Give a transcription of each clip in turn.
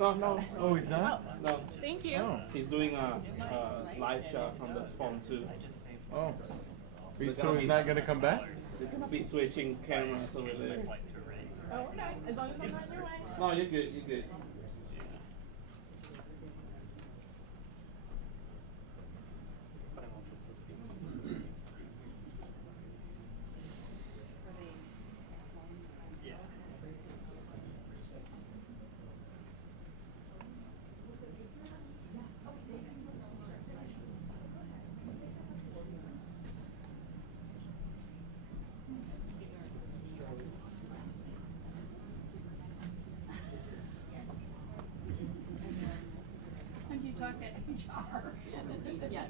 No, no. Oh, he's not? No. Thank you. Oh. He's doing a live shot from the phone too. Oh. So he's not going to come back? They're gonna be switching cameras over there. Oh, okay. As long as I'm not in your way. No, you're good. You're good. But I'm also supposed to be. Yeah. When you talk to HR. Yes.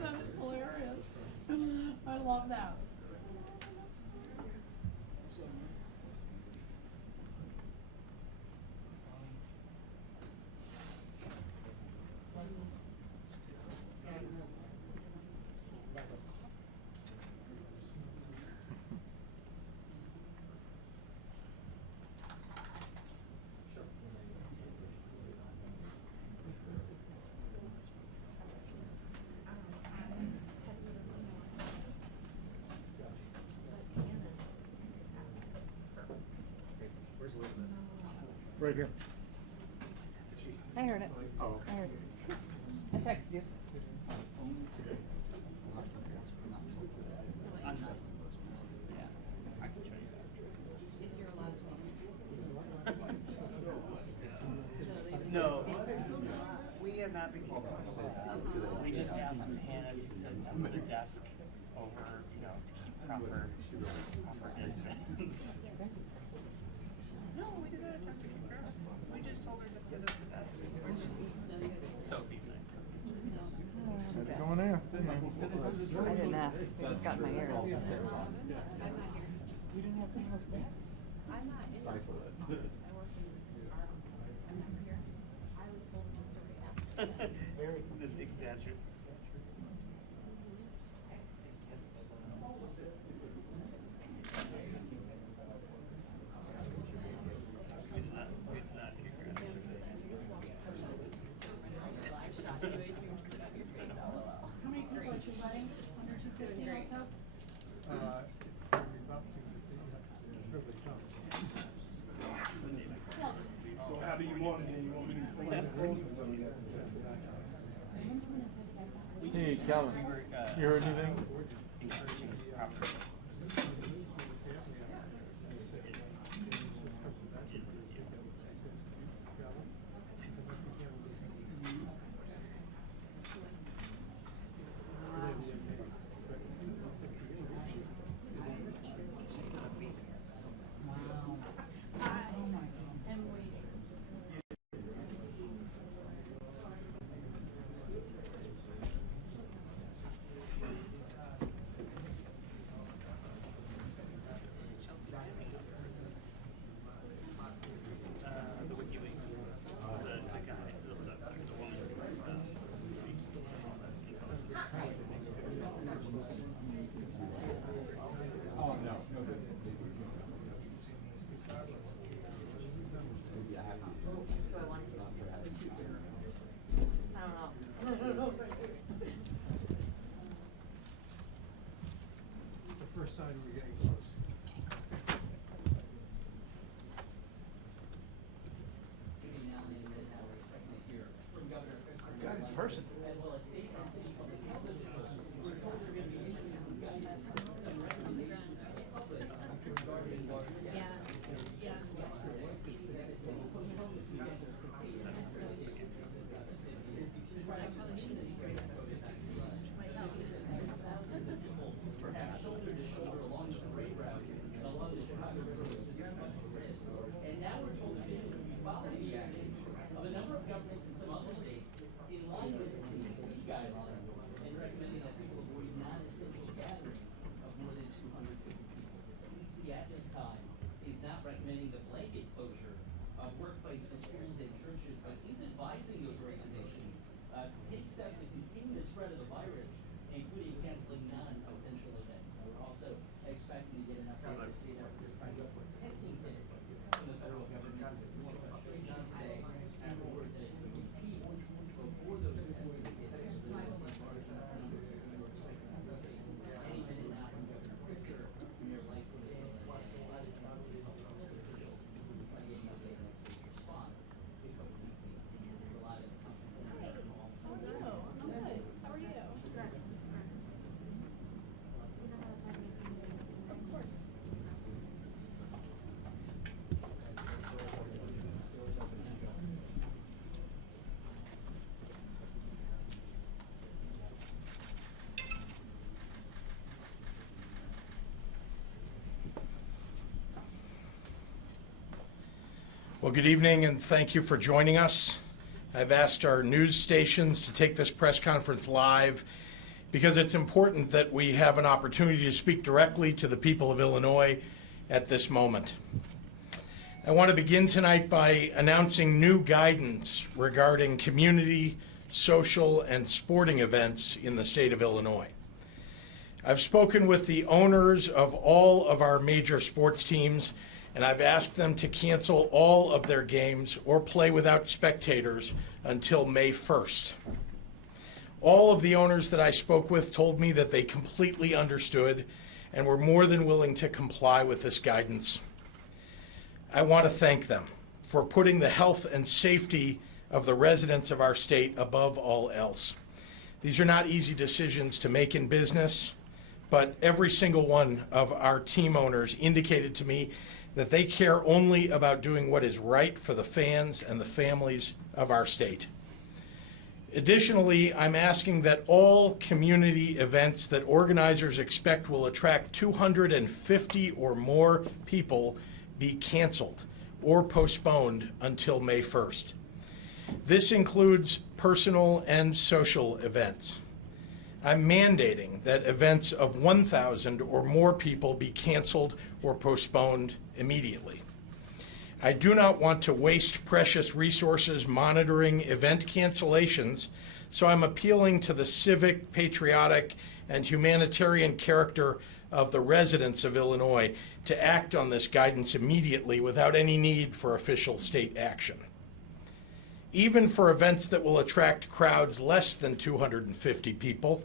That is hilarious. I love that. Right here. I heard it. Oh, okay. I heard it. I texted you. I'm not. Yeah. I can show you that. If you're allowed to. No. We have not been keeping. We just asked Hannah to sit at the desk over, to keep proper distance. No, we did not attempt to keep her. We just told her to sit at the desk. Sophie, Had to go and ask, didn't I? I didn't ask. It just got in my ear. I'm not here. You didn't have Hannah's bags? I'm not in the office. I work in our office. I'm not here. I was told the story after. Very. This is exaggerated. How many people at your wedding? 150 also? So how do you want it? You want me to Hey, Calvin. You heard anything? Encouraging proper. The first sign we're getting close. Got it in person. Recommending the blanket closure of workplaces, schools, and churches, but he's advising those organizations to take steps to contain the spread of the virus, including canceling non-essential events. We're also Well, good evening, and thank you for joining us. I've asked our news stations to take this press conference live because it's important that we have an opportunity to speak directly to the people of Illinois at this moment. I want to begin tonight by announcing new guidance regarding community, social, and sporting events in the state of Illinois. I've spoken with the owners of all of our major sports teams, and I've asked them to cancel all of their games or play without spectators until May 1st. All of the owners that I spoke with told me that they completely understood and were more than willing to comply with this guidance. I want to thank them for putting the health and safety of the residents of our state above all else. These are not easy decisions to make in business, but every single one of our team owners indicated to me that they care only about doing what is right for the fans and the families of our state. Additionally, I'm asking that all community events that organizers expect will attract 250 or more people be canceled or postponed until May 1st. This includes personal and social events. I'm mandating that events of 1,000 or more people be canceled or postponed immediately. I do not want to waste precious resources monitoring event cancellations, so I'm appealing to the civic, patriotic, and humanitarian character of the residents of Illinois to act on this guidance immediately without any need for official state action. Even for events that will attract crowds less than 250 people,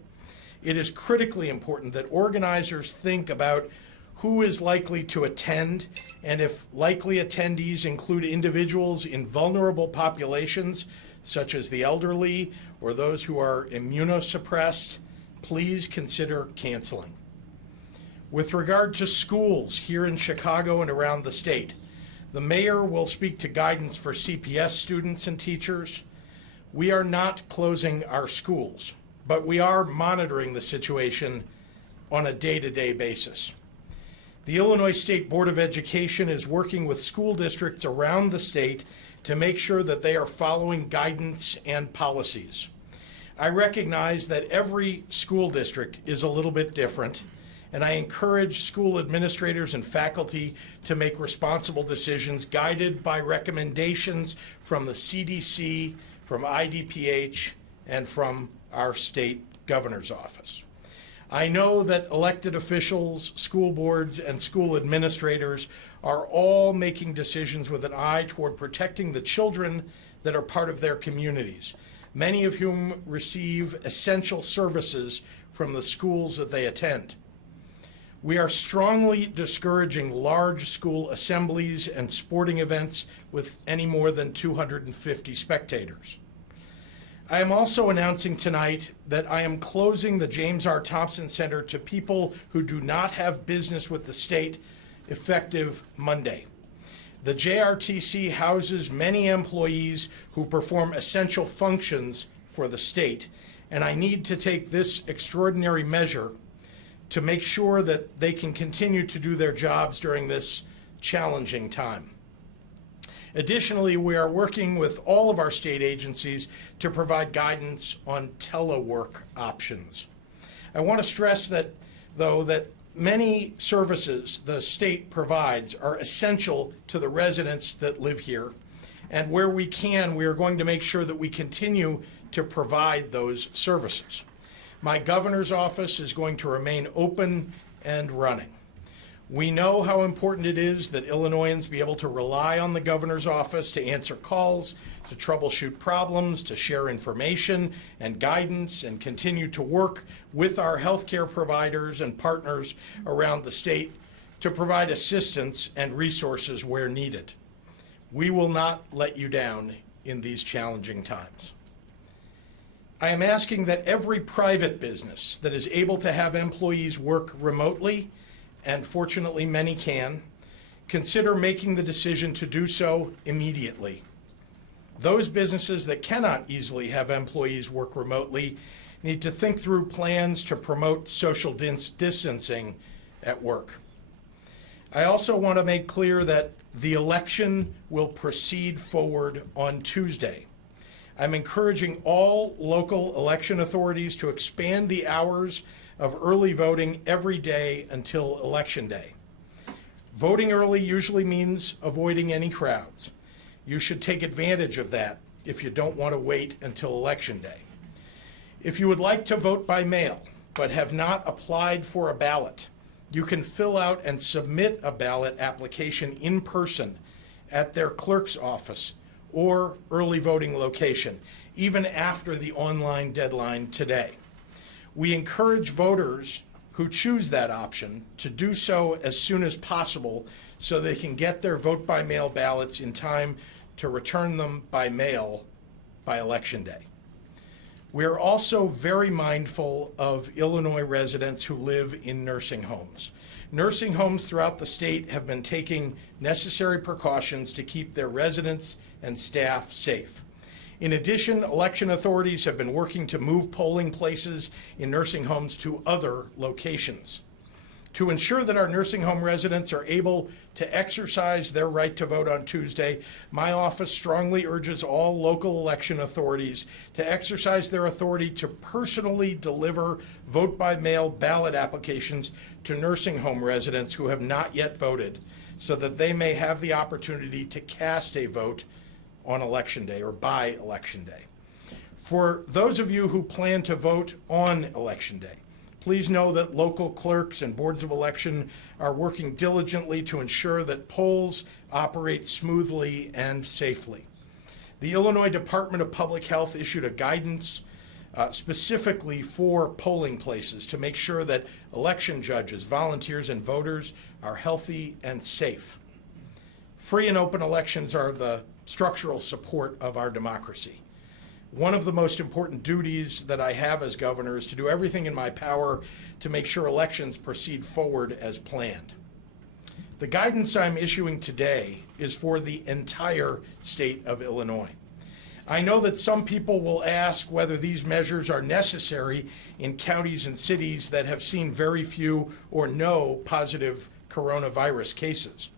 it is critically important that organizers think about who is likely to attend, and if likely attendees include individuals in vulnerable populations, such as the elderly or those who are immunosuppressed, please consider canceling. With regard to schools here in Chicago and around the state, the mayor will speak to guidance for CPS students and teachers. We are not closing our schools, but we are monitoring the situation on a day-to-day basis. The Illinois State Board of Education is working with school districts around the state to make sure that they are following guidance and policies. I recognize that every school district is a little bit different, and I encourage school administrators and faculty to make responsible decisions guided by recommendations from the CDC, from IDPH, and from our state governor's office. I know that elected officials, school boards, and school administrators are all making decisions with an eye toward protecting the children that are part of their communities, many of whom receive essential services from the schools that they attend. We are strongly discouraging large school assemblies and sporting events with any more than 250 spectators. I am also announcing tonight that I am closing the James R. Thompson Center to people who do not have business with the state effective Monday. The JRTC houses many employees who perform essential functions for the state, and I need to take this extraordinary measure to make sure that they can continue to do their jobs during this challenging time. Additionally, we are working with all of our state agencies to provide guidance on telework options. I want to stress that, though, that many services the state provides are essential to the residents that live here, and where we can, we are going to make sure that we continue to provide those services. My governor's office is going to remain open and running. We know how important it is that Illinoisans be able to rely on the governor's office to answer calls, to troubleshoot problems, to share information and guidance, and continue to work with our healthcare providers and partners around the state to provide assistance and resources where needed. We will not let you down in these challenging times. I am asking that every private business that is able to have employees work remotely, and fortunately many can, consider making the decision to do so immediately. Those businesses that cannot easily have employees work remotely need to think through plans to promote social distancing at work. I also want to make clear that The election will proceed forward on Tuesday. I'm encouraging all local election authorities to expand the hours of early voting every day until Election Day. Voting early usually means avoiding any crowds. You should take advantage of that if you don't want to wait until Election Day. If you would like to vote by mail but have not applied for a ballot, you can fill out and submit a ballot application in person at their clerk's office or early voting location, even after the online deadline today. We encourage voters who choose that option to do so as soon as possible so they can get their vote-by-mail ballots in time to return them by mail by Election Day. We're also very mindful of Illinois residents who live in nursing homes. Nursing homes throughout the state have been taking necessary precautions to keep their residents and staff safe. In addition, election authorities have been working to move polling places in nursing homes to other locations. To ensure that our nursing home residents are able to exercise their right to vote on Tuesday, my office strongly urges all local election authorities to exercise their authority to personally deliver vote-by-mail ballot applications to nursing home residents who have not yet voted, so that they may have the opportunity to cast a vote on Election Day or by Election Day. For those of you who plan to vote on Election Day, please know that local clerks and boards of election are working diligently to ensure that polls operate smoothly and safely. The Illinois Department of Public Health issued a guidance specifically for polling places to make sure that election judges, volunteers, and voters are healthy and safe. Free and open elections are the structural support of our democracy. One of the most important duties that I have as governor is to do everything in my power to make sure elections proceed forward as planned. The guidance I'm issuing today is for the entire state of Illinois. I know that some people will ask whether these measures are necessary in counties and cities that have seen very few or no positive coronavirus cases.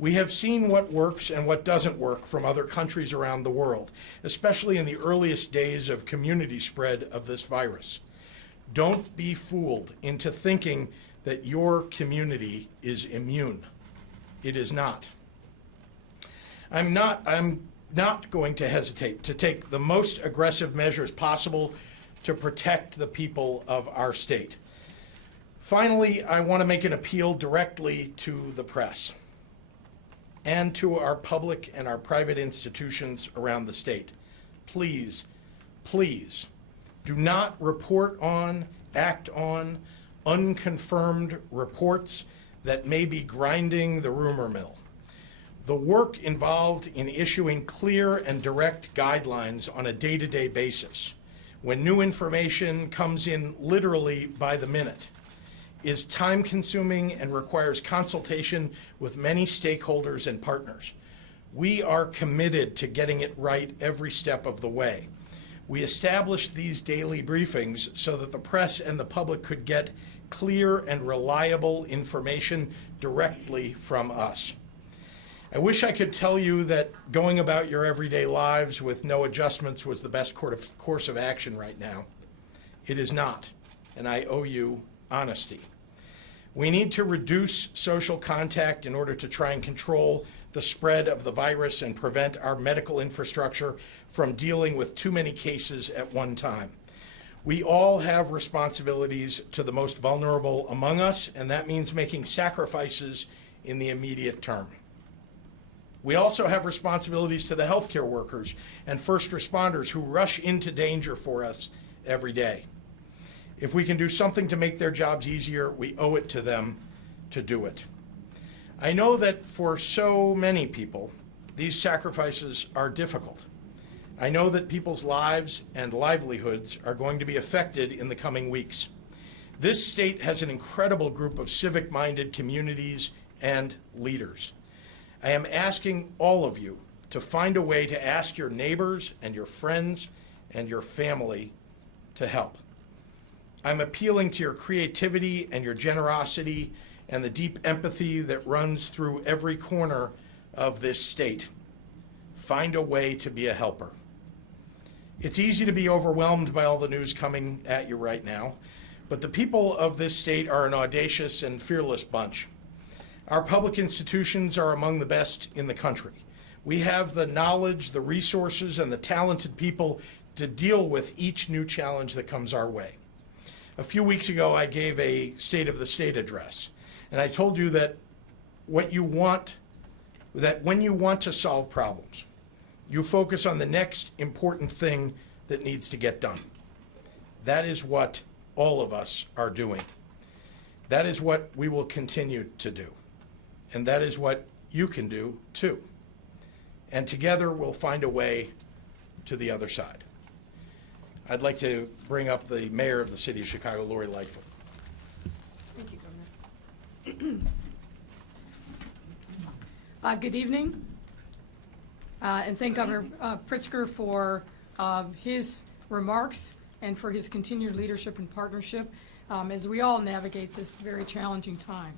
We have seen what works and what doesn't work from other countries around the world, especially in the earliest days of community spread of this virus. Don't be fooled into thinking that your community is immune. It is not. I'm not going to hesitate to take the most aggressive measures possible to protect the people of our state. Finally, I want to make an appeal directly to the press and to our public and our private institutions around the state. Please, please, do not report on, act on unconfirmed reports that may be grinding the rumor mill. The work involved in issuing clear and direct guidelines on a day-to-day basis, when new information comes in literally by the minute, is time-consuming and requires consultation with many stakeholders and partners. We are committed to getting it right every step of the way. We established these daily briefings so that the press and the public could get clear and reliable information directly from us. I wish I could tell you that going about your everyday lives with no adjustments was the best course of action right now. It is not, and I owe you honesty. We need to reduce social contact in order to try and control the spread of the virus and prevent our medical infrastructure from dealing with too many cases at one time. We all have responsibilities to the most vulnerable among us, and that means making sacrifices in the immediate term. We also have responsibilities to the healthcare workers and first responders who rush into danger for us every day. If we can do something to make their jobs easier, we owe it to them to do it. I know that for so many people, these sacrifices are difficult. I know that people's lives and livelihoods are going to be affected in the coming weeks. This state has an incredible group of civic-minded communities and leaders. I am asking all of you to find a way to ask your neighbors and your friends and your family to help. I'm appealing to your creativity and your generosity and the deep empathy that runs through every corner of this state, find a way to be a helper. It's easy to be overwhelmed by all the news coming at you right now, but the people of this state are an audacious and fearless bunch. Our public institutions are among the best in the country. We have the knowledge, the resources, and the talented people to deal with each new challenge that comes our way. A few weeks ago, I gave a State of the State address, and I told you that when you want to solve problems, you focus on the next important thing that needs to get done. That is what all of us are doing. That is what we will continue to do. And that is what you can do too. And together we'll find a way to the other side. I'd like to bring up the mayor of the city of Chicago, Lori Lightfoot. Thank you, Governor. Good evening, and thank Governor Pritzker for his remarks and for his continued leadership and partnership as we all navigate this very challenging time.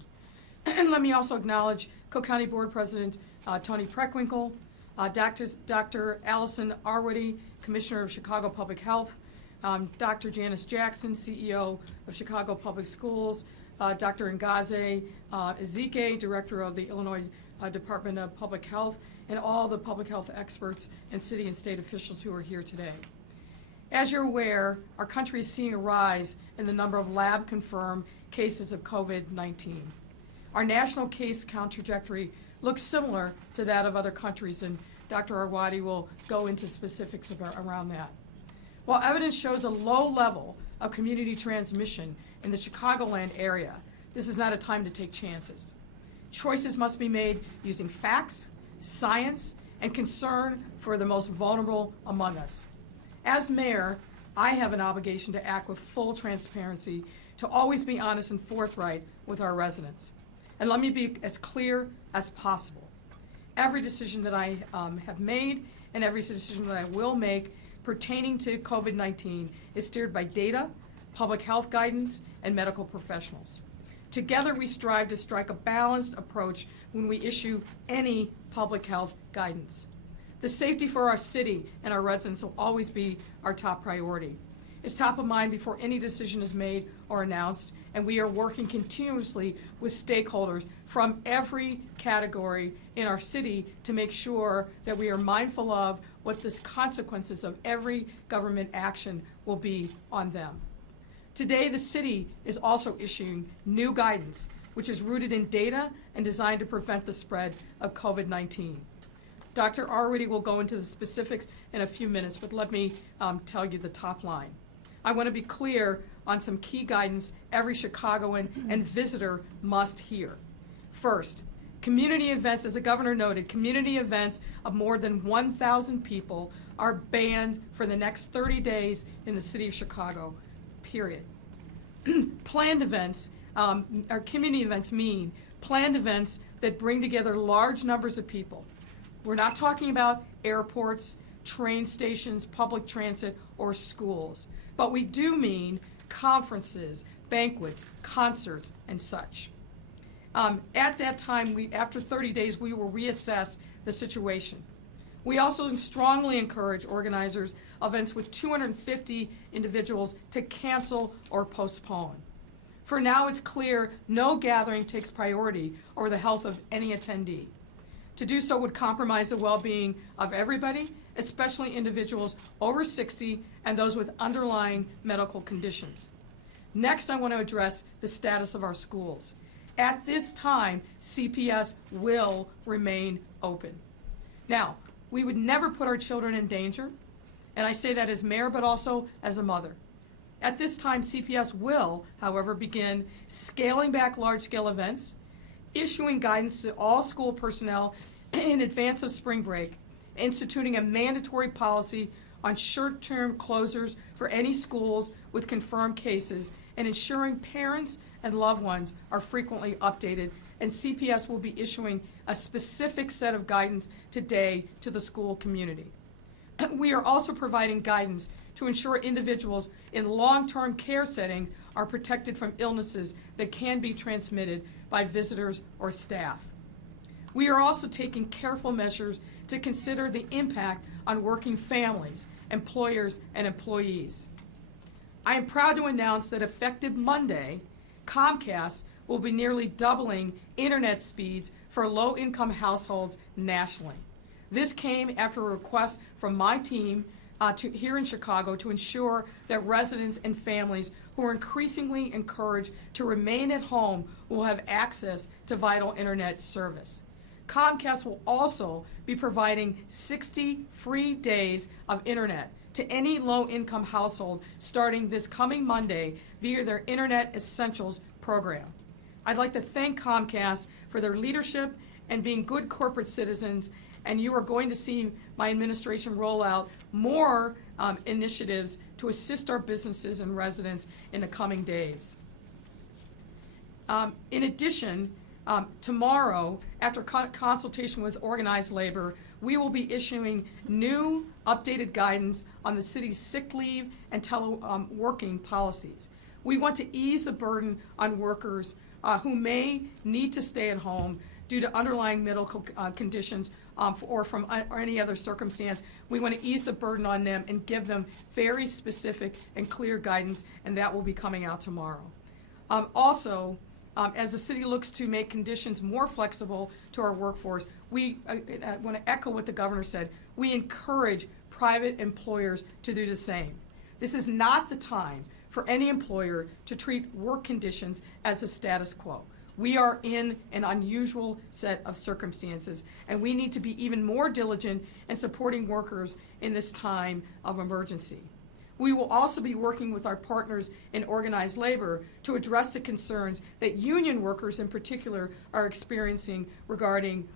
And let me also acknowledge Cook County Board President Tony Preckwinkle, Dr. Allison Arwady, Commissioner of Chicago Public Health, Dr. Janice Jackson, CEO of Chicago Public Schools, Dr. Ngozi Ezike, Director of the Illinois Department of Public Health, and all the public health experts and city and state officials who are here today. As you're aware, our country is seeing a rise in the number of lab-confirmed cases of COVID-19. Our national case count trajectory looks similar to that of other countries, and Dr. Arwady will go into specifics around that. While evidence shows a low level of community transmission in the Chicagoland area, this is not a time to take chances. Choices must be made using facts, science, and concern for the most vulnerable among us. As mayor, I have an obligation to act with full transparency, to always be honest and forthright with our residents. And let me be as clear as possible. Every decision that I have made and every decision that I will make pertaining to COVID-19 is steered by data, public health guidance, and medical professionals. Together, we strive to strike a balanced approach when we issue any public health guidance. The safety for our city and our residents will always be our top priority. It's top of mind before any decision is made or announced, and we are working continuously with stakeholders from every category in our city to make sure that we are mindful of what the consequences of every government action will be on them. Today, the city is also issuing new guidance, which is rooted in data and designed to prevent the spread of COVID-19. Dr. Arwady will go into the specifics in a few minutes, but let me tell you the top line. I want to be clear on some key guidance every Chicagoan and visitor must hear. First, community events, as the governor noted, community events of more than 1,000 people are banned for the next 30 days in the city of Chicago, period. Planned events, or community events mean planned events that bring together large numbers of people. We're not talking about airports, train stations, public transit, or schools, but we do mean conferences, banquets, concerts, and such. At that time, after 30 days, we will reassess the situation. We also strongly encourage organizers of events with 250 individuals to cancel or postpone. For now, it's clear no gathering takes priority over the health of any attendee. To do so would compromise the well-being of everybody, especially individuals over 60 and those with underlying medical conditions. Next, I want to address the status of our schools. At this time, CPS will remain open. Now, we would never put our children in danger, and I say that as mayor, but also as a mother. At this time, CPS will, however, begin scaling back large-scale events, issuing guidance to all school personnel in advance of spring break, instituting a mandatory policy on short-term closures for any schools with confirmed cases, and ensuring parents and loved ones are frequently updated, and CPS will be issuing a specific set of guidance today to the school community. We are also providing guidance to ensure individuals in long-term care settings are protected from illnesses that can be transmitted by visitors or staff. We are also taking careful measures to consider the impact on working families, employers, and employees. I am proud to announce that effective Monday, Comcast will be nearly doubling internet speeds for low-income households nationally. This came after a request from my team here in Chicago to ensure that residents and families who are increasingly encouraged to remain at home will have access to vital internet service. Comcast will also be providing 60 free days of internet to any low-income household starting this coming Monday via their Internet Essentials program. I'd like to thank Comcast for their leadership and being good corporate citizens, and you are going to see my administration roll out more initiatives to assist our businesses and residents in the coming days. In addition, tomorrow, after consultation with organized labor, we will be issuing new updated guidance on the city's sick leave and teleworking policies. We want to ease the burden on workers who may need to stay at home due to underlying medical conditions or any other circumstance. We want to ease the burden on them and give them very specific and clear guidance, and that will be coming out tomorrow. Also, as the city looks to make conditions more flexible to our workforce, I want to echo what the governor said. We encourage private employers to do the same. This is not the time for any employer to treat work conditions as the status quo. We are in an unusual set of circumstances, and we need to be even more diligent in supporting workers in this time of emergency. We will also be working with our partners in organized labor to address the concerns that union workers in particular are experiencing regarding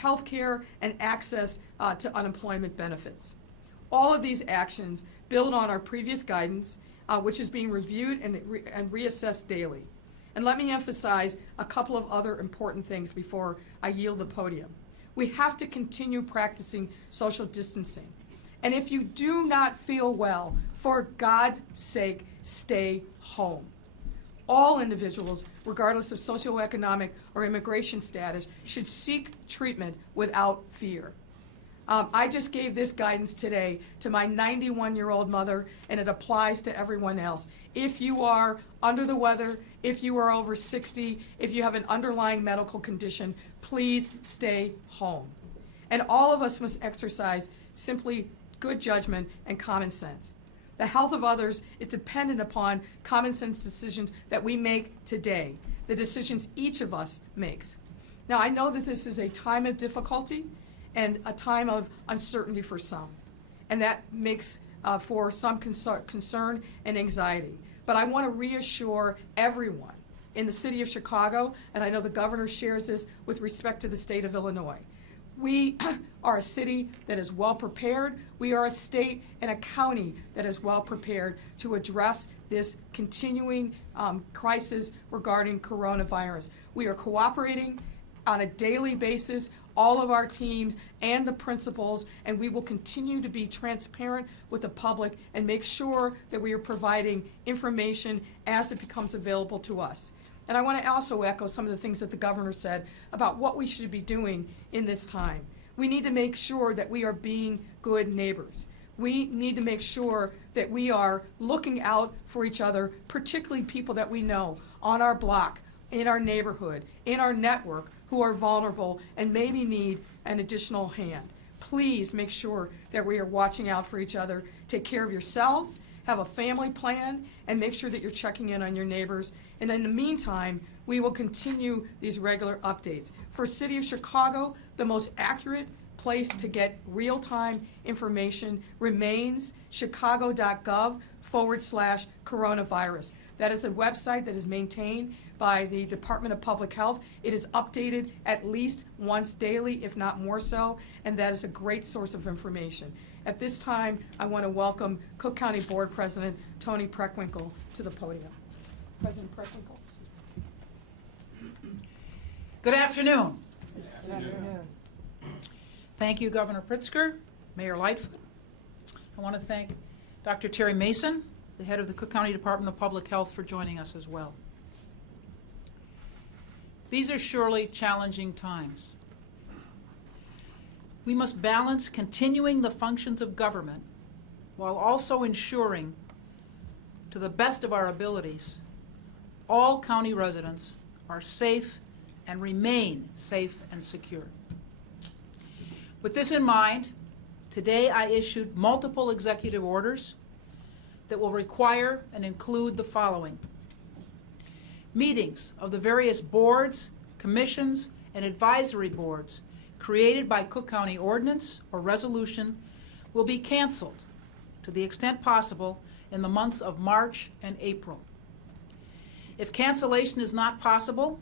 health care and access to unemployment benefits. All of these actions build on our previous guidance, which is being reviewed and reassessed daily. And let me emphasize a couple of other important things before I yield the podium. We have to continue practicing social distancing. And if you do not feel well, for God's sake, stay home. All individuals, regardless of socioeconomic or immigration status, should seek treatment without fear. I just gave this guidance today to my 91-year-old mother, and it applies to everyone else. If you are under the weather, if you are over 60, if you have an underlying medical condition, please stay home. And all of us must exercise simply good judgment and common sense. The health of others is dependent upon common sense decisions that we make today, the decisions each of us makes. Now, I know that this is a time of difficulty and a time of uncertainty for some, and that makes for some concern and anxiety. But I want to reassure everyone in the city of Chicago, and I know the governor shares this with respect to the state of Illinois. We are a city that is well prepared. We are a state and a county that is well prepared to address this continuing crisis regarding coronavirus. We are cooperating on a daily basis, all of our teams and the principals, and we will continue to be transparent with the public and make sure that we are providing information as it becomes available to us. And I want to also echo some of the things that the governor said about what we should be doing in this time. We need to make sure that we are being good neighbors. We need to make sure that we are looking out for each other, particularly people that we know on our block, in our neighborhood, in our network, who are vulnerable and maybe need an additional hand. Please make sure that we are watching out for each other. Take care of yourselves, have a family plan, and make sure that you're checking in on your neighbors. And in the meantime, we will continue these regular updates. For City of Chicago, the most accurate place to get real-time information remains chicago.gov/coronavirus. That is a website that is maintained by the Department of Public Health. It is updated at least once daily, if not more so, and that is a great source of information. At this time, I want to welcome Cook County Board President Tony Preckwinkle to the podium. President Preckwinkle. Good afternoon. Good afternoon. Thank you, Governor Pritzker, Mayor Lightfoot. I want to thank Dr. Terry Mason, the head of the Cook County Department of Public Health, for joining us as well. These are surely challenging times. we must balance continuing the functions of government while also ensuring, to the best of our abilities, all county residents are safe and remain safe and secure. With this in mind, today I issued multiple executive orders that will require and include the following. Meetings of the various boards, commissions, and advisory boards created by Cook County ordinance or resolution will be canceled to the extent possible in the months of March and April. If cancellation is not possible,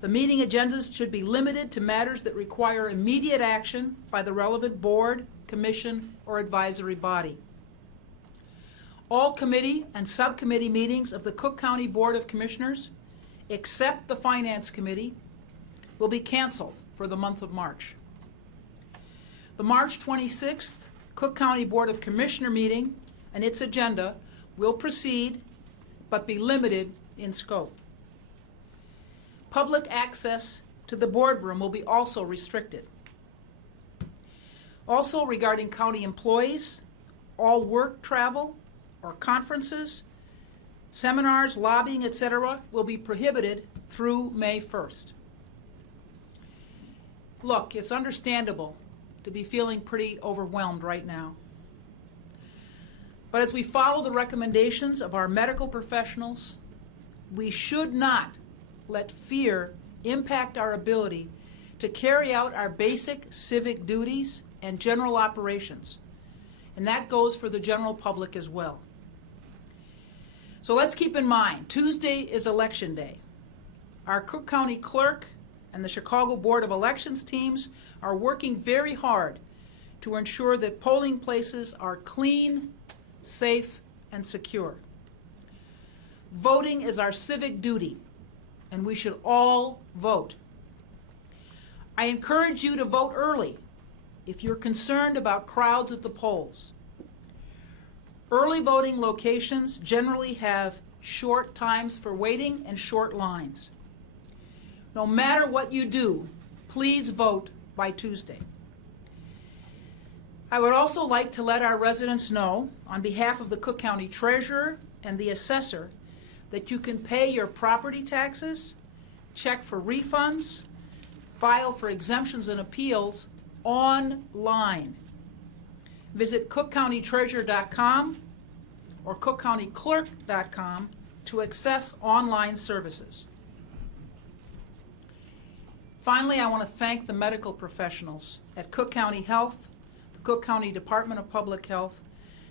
the meeting agendas should be limited to matters that require immediate action by the relevant board, commission, or advisory body. All committee and subcommittee meetings of the Cook County Board of Commissioners, except the Finance Committee, will be canceled for the month of March. The March 26th Cook County Board of Commissioner meeting and its agenda will proceed but be limited in scope. Public access to the boardroom will be also restricted. Also, regarding county employees, all work travel or conferences, seminars, lobbying, etc., will be prohibited through May 1st. Look, it's understandable to be feeling pretty overwhelmed right now. But as we follow the recommendations of our medical professionals, we should not let fear impact our ability to carry out our basic civic duties and general operations. And that goes for the general public as well. So let's keep in mind, Tuesday is Election Day. Our Cook County Clerk and the Chicago Board of Elections teams are working very hard to ensure that polling places are clean, safe, and secure. Voting is our civic duty, and we should all vote. I encourage you to vote early if you're concerned about crowds at the polls. Early voting locations generally have short times for waiting and short lines. No matter what you do, please vote by Tuesday. I would also like to let our residents know, on behalf of the Cook County Treasurer and the Assessor, that you can pay your property taxes, check for refunds, file for exemptions and appeals online. Visit cookcountytreasurer.com or cookcountyclerk.com to access online services. Finally, I want to thank the medical professionals at Cook County Health, the Cook County Department of Public Health,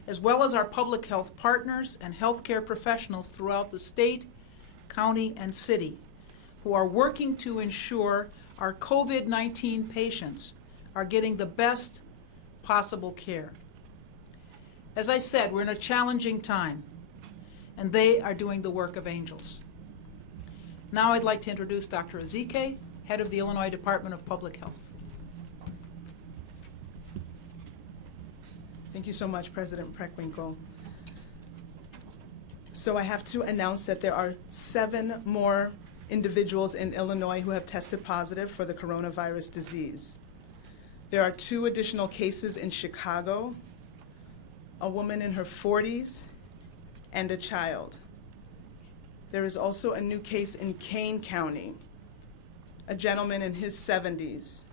as well as our public health partners and healthcare professionals throughout the state, county, and city, who are working to ensure our COVID-19 patients are getting the best possible care. As I said, we're in a challenging time, and they are doing the work of angels. Now I'd like to introduce Dr. Ezike, head of the Illinois Department of Public Health. Thank you so much, President Preckwinkle. So I have to announce that there are 7 more individuals in Illinois who have tested positive for the coronavirus disease. There are 2 additional cases in Chicago, a woman in her 40s, and a child. There is also a new case in Kane County, a gentleman in his 70s,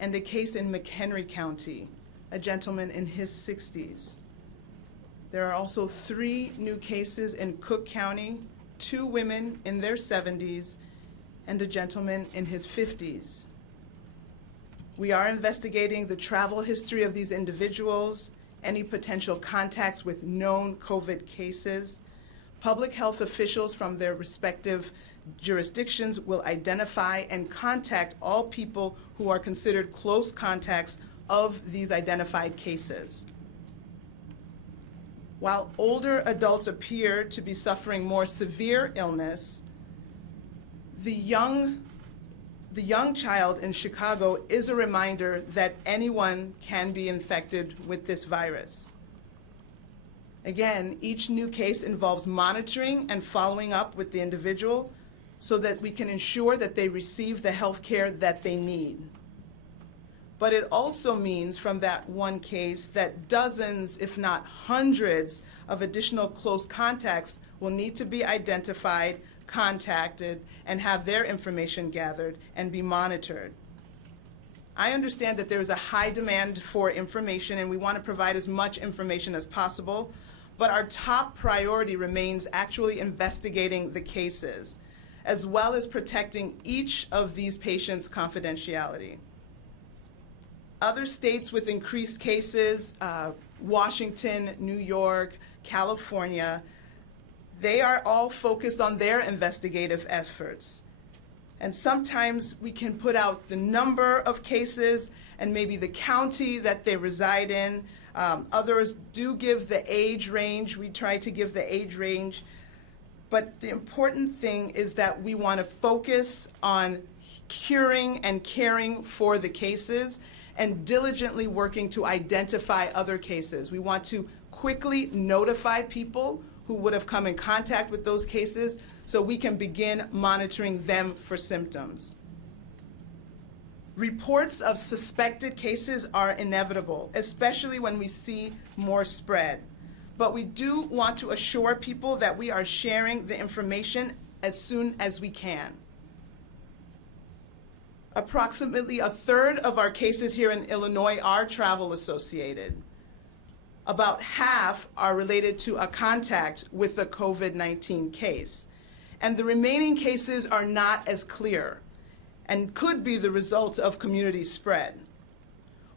and a case in McHenry County, a gentleman in his 60s. There are also 3 new cases in Cook County, 2 women in their 70s, and a gentleman in his 50s. We are investigating the travel history of these individuals, any potential contacts with known COVID cases. Public health officials from their respective jurisdictions will identify and contact all people who are considered close contacts of these identified cases. While older adults appear to be suffering more severe illness, the young child in Chicago is a reminder that anyone can be infected with this virus. Again, each new case involves monitoring and following up with the individual so that we can ensure that they receive the health care that they need. But it also means from that one case that dozens, if not hundreds, of additional close contacts will need to be identified, contacted, and have their information gathered and be monitored. I understand that there is a high demand for information and we want to provide as much information as possible, but our top priority remains actually investigating the cases, as well as protecting each of these patients' confidentiality. Other states with increased cases, Washington, New York, California, they are all focused on their investigative efforts. And sometimes we can put out the number of cases and maybe the county that they reside in. Others do give the age range. We try to give the age range. But the important thing is that we want to focus on curing and caring for the cases and diligently working to identify other cases. We want to quickly notify people who would have come in contact with those cases so we can begin monitoring them for symptoms. Reports of suspected cases are inevitable, especially when we see more spread. But we do want to assure people that we are sharing the information as soon as we can. Approximately a third of our cases here in Illinois are travel associated. About half are related to a contact with a COVID-19 case. And the remaining cases are not as clear and could be the result of community spread.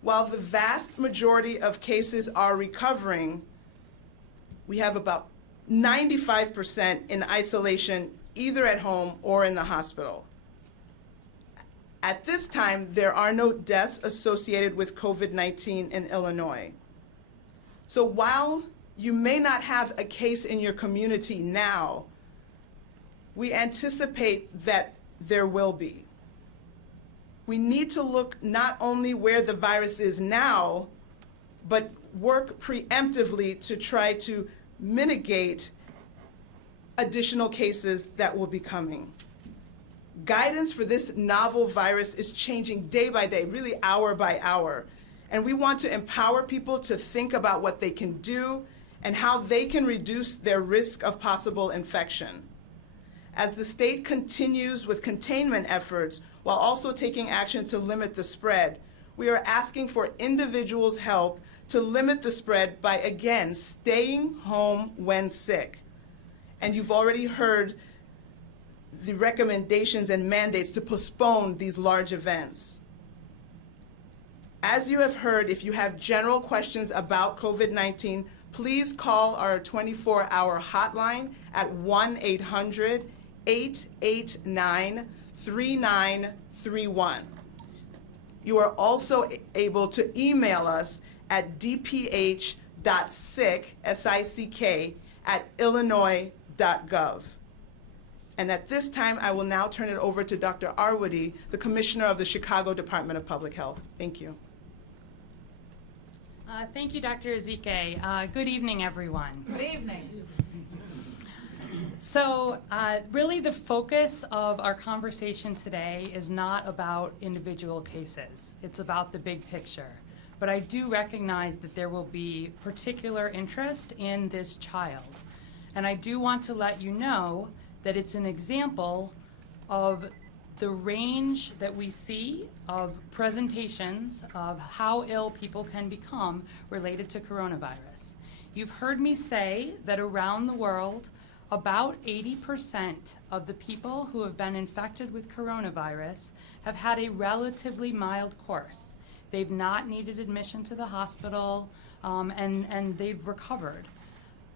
While the vast majority of cases are recovering, we have about 95% in isolation, either at home or in the hospital. At this time, there are no deaths associated with COVID-19 in Illinois. So while you may not have a case in your community now, we anticipate that there will be. We need to look not only where the virus is now, but work preemptively to try to mitigate additional cases that will be coming. Guidance for this novel virus is changing day by day, really hour by hour. And we want to empower people to think about what they can do and how they can reduce their risk of possible infection. As the state continues with containment efforts while also taking action to limit the spread, we are asking for individuals' help to limit the spread by, again, staying home when sick. And you've already heard the recommendations and mandates to postpone these large events. As you have heard, if you have general questions about COVID-19, please call our 24-hour hotline at 1-800-889-3931. You are also able to email us at dph.sick@illinois.gov. And at this time, I will now turn it over to Dr. Arwady, the Commissioner of the Chicago Department of Public Health. Thank you. Thank you, Dr. Ezike. Good evening, everyone. Good evening. So really the focus of our conversation today is not about individual cases. It's about the big picture. But I do recognize that there will be particular interest in this child. And I do want to let you know that it's an example of the range that we see of presentations of how ill people can become related to coronavirus. You've heard me say that around the world, about 80% of the people who have been infected with coronavirus have had a relatively mild course. They've not needed admission to the hospital, and they've recovered.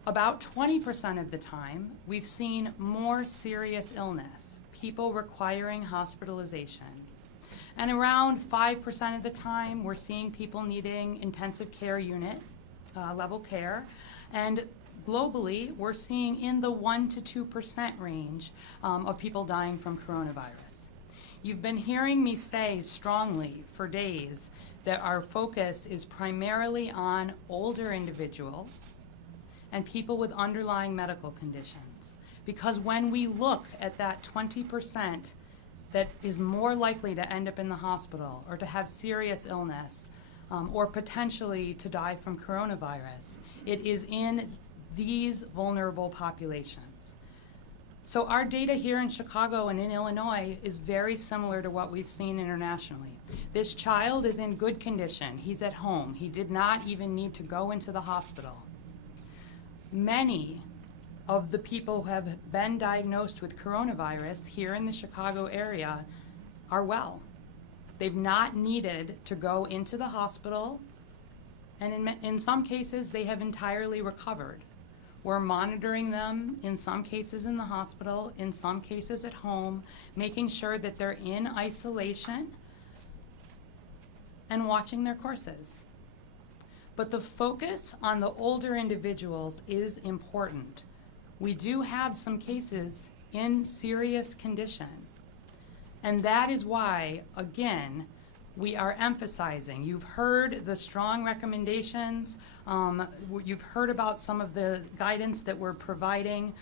About 20% of the time, we've seen more serious illness, people requiring hospitalization. And around 5% of the time, we're seeing people needing intensive care unit level care. And globally, we're seeing in the 1% to 2% range of people dying from coronavirus. You've been hearing me say strongly for days that our focus is primarily on older individuals and people with underlying medical conditions. Because when we look at that 20% that is more likely to end up in the hospital or to have serious illness or potentially to die from coronavirus. It is in these vulnerable populations. So our data here in Chicago and in Illinois is very similar to what we've seen internationally. This child is in good condition. He's at home. He did not even need to go into the hospital. Many of the people who have been diagnosed with coronavirus here in the Chicago area are well. They've not needed to go into the hospital, and in some cases they have entirely recovered. We're monitoring them, in some cases in the hospital, in some cases at home, making sure that they're in isolation and watching their courses. But the focus on the older individuals is important. We do have some cases in serious condition. And that is why, again, we are emphasizing. You've heard the strong recommendations. You've heard about some of the guidance that we're providing,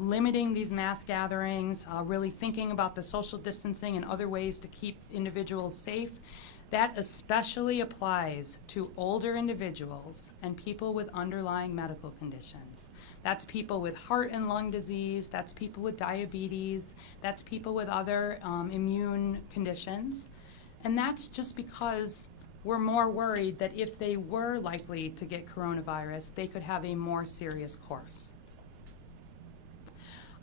limiting these mass gatherings, really thinking about the social distancing and other ways to keep individuals safe. That especially applies to older individuals and people with underlying medical conditions. That's people with heart and lung disease, that's people with diabetes, that's people with other immune conditions. And that's just because we're more worried that if they were likely to get coronavirus, they could have a more serious course.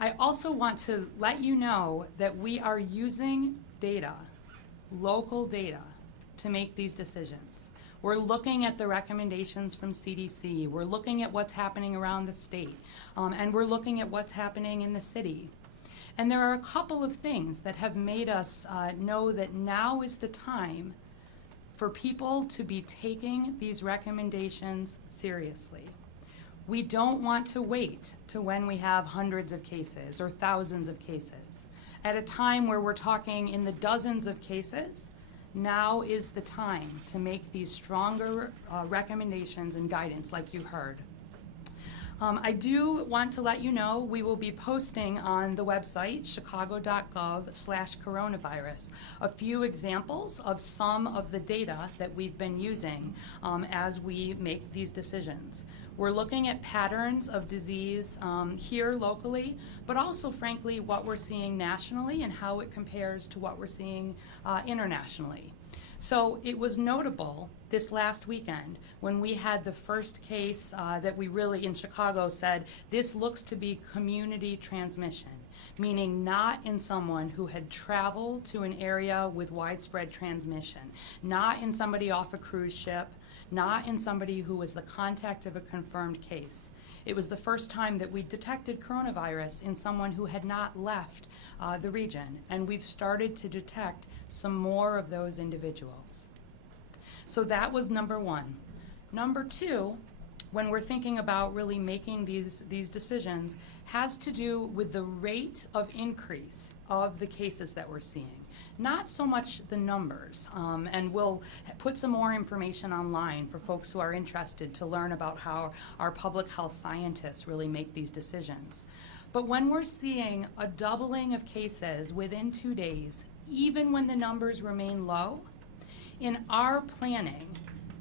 I also want to let you know that we are using data, local data, to make these decisions. We're looking at the recommendations from CDC, we're looking at what's happening around the state, and we're looking at what's happening in the city. And there are a couple of things that have made us know that now is the time for people to be taking these recommendations seriously. We don't want to wait to when we have hundreds of cases or thousands of cases. At a time where we're talking in the dozens of cases, now is the time to make these stronger recommendations and guidance like you heard. I do want to let you know we will be posting on the website chicago.gov/coronavirus a few examples of some of the data that we've been using as we make these decisions. We're looking at patterns of disease here locally, but also, frankly, what we're seeing nationally and how it compares to what we're seeing internationally. So it was notable this last weekend when we had the first case that we really in Chicago said, this looks to be community transmission, meaning not in someone who had traveled to an area with widespread transmission, not in somebody off a cruise ship, not in somebody who was the contact of a confirmed case. It was the first time that we detected coronavirus in someone who had not left the region, and we've started to detect some more of those individuals. So that was number one. Number two, when we're thinking about really making these decisions, has to do with the rate of increase of the cases that we're seeing. Not so much the numbers, and we'll put some more information online for folks who are interested to learn about how our public health scientists really make these decisions. But when we're seeing a doubling of cases within 2 days, even when the numbers remain low, in our planning,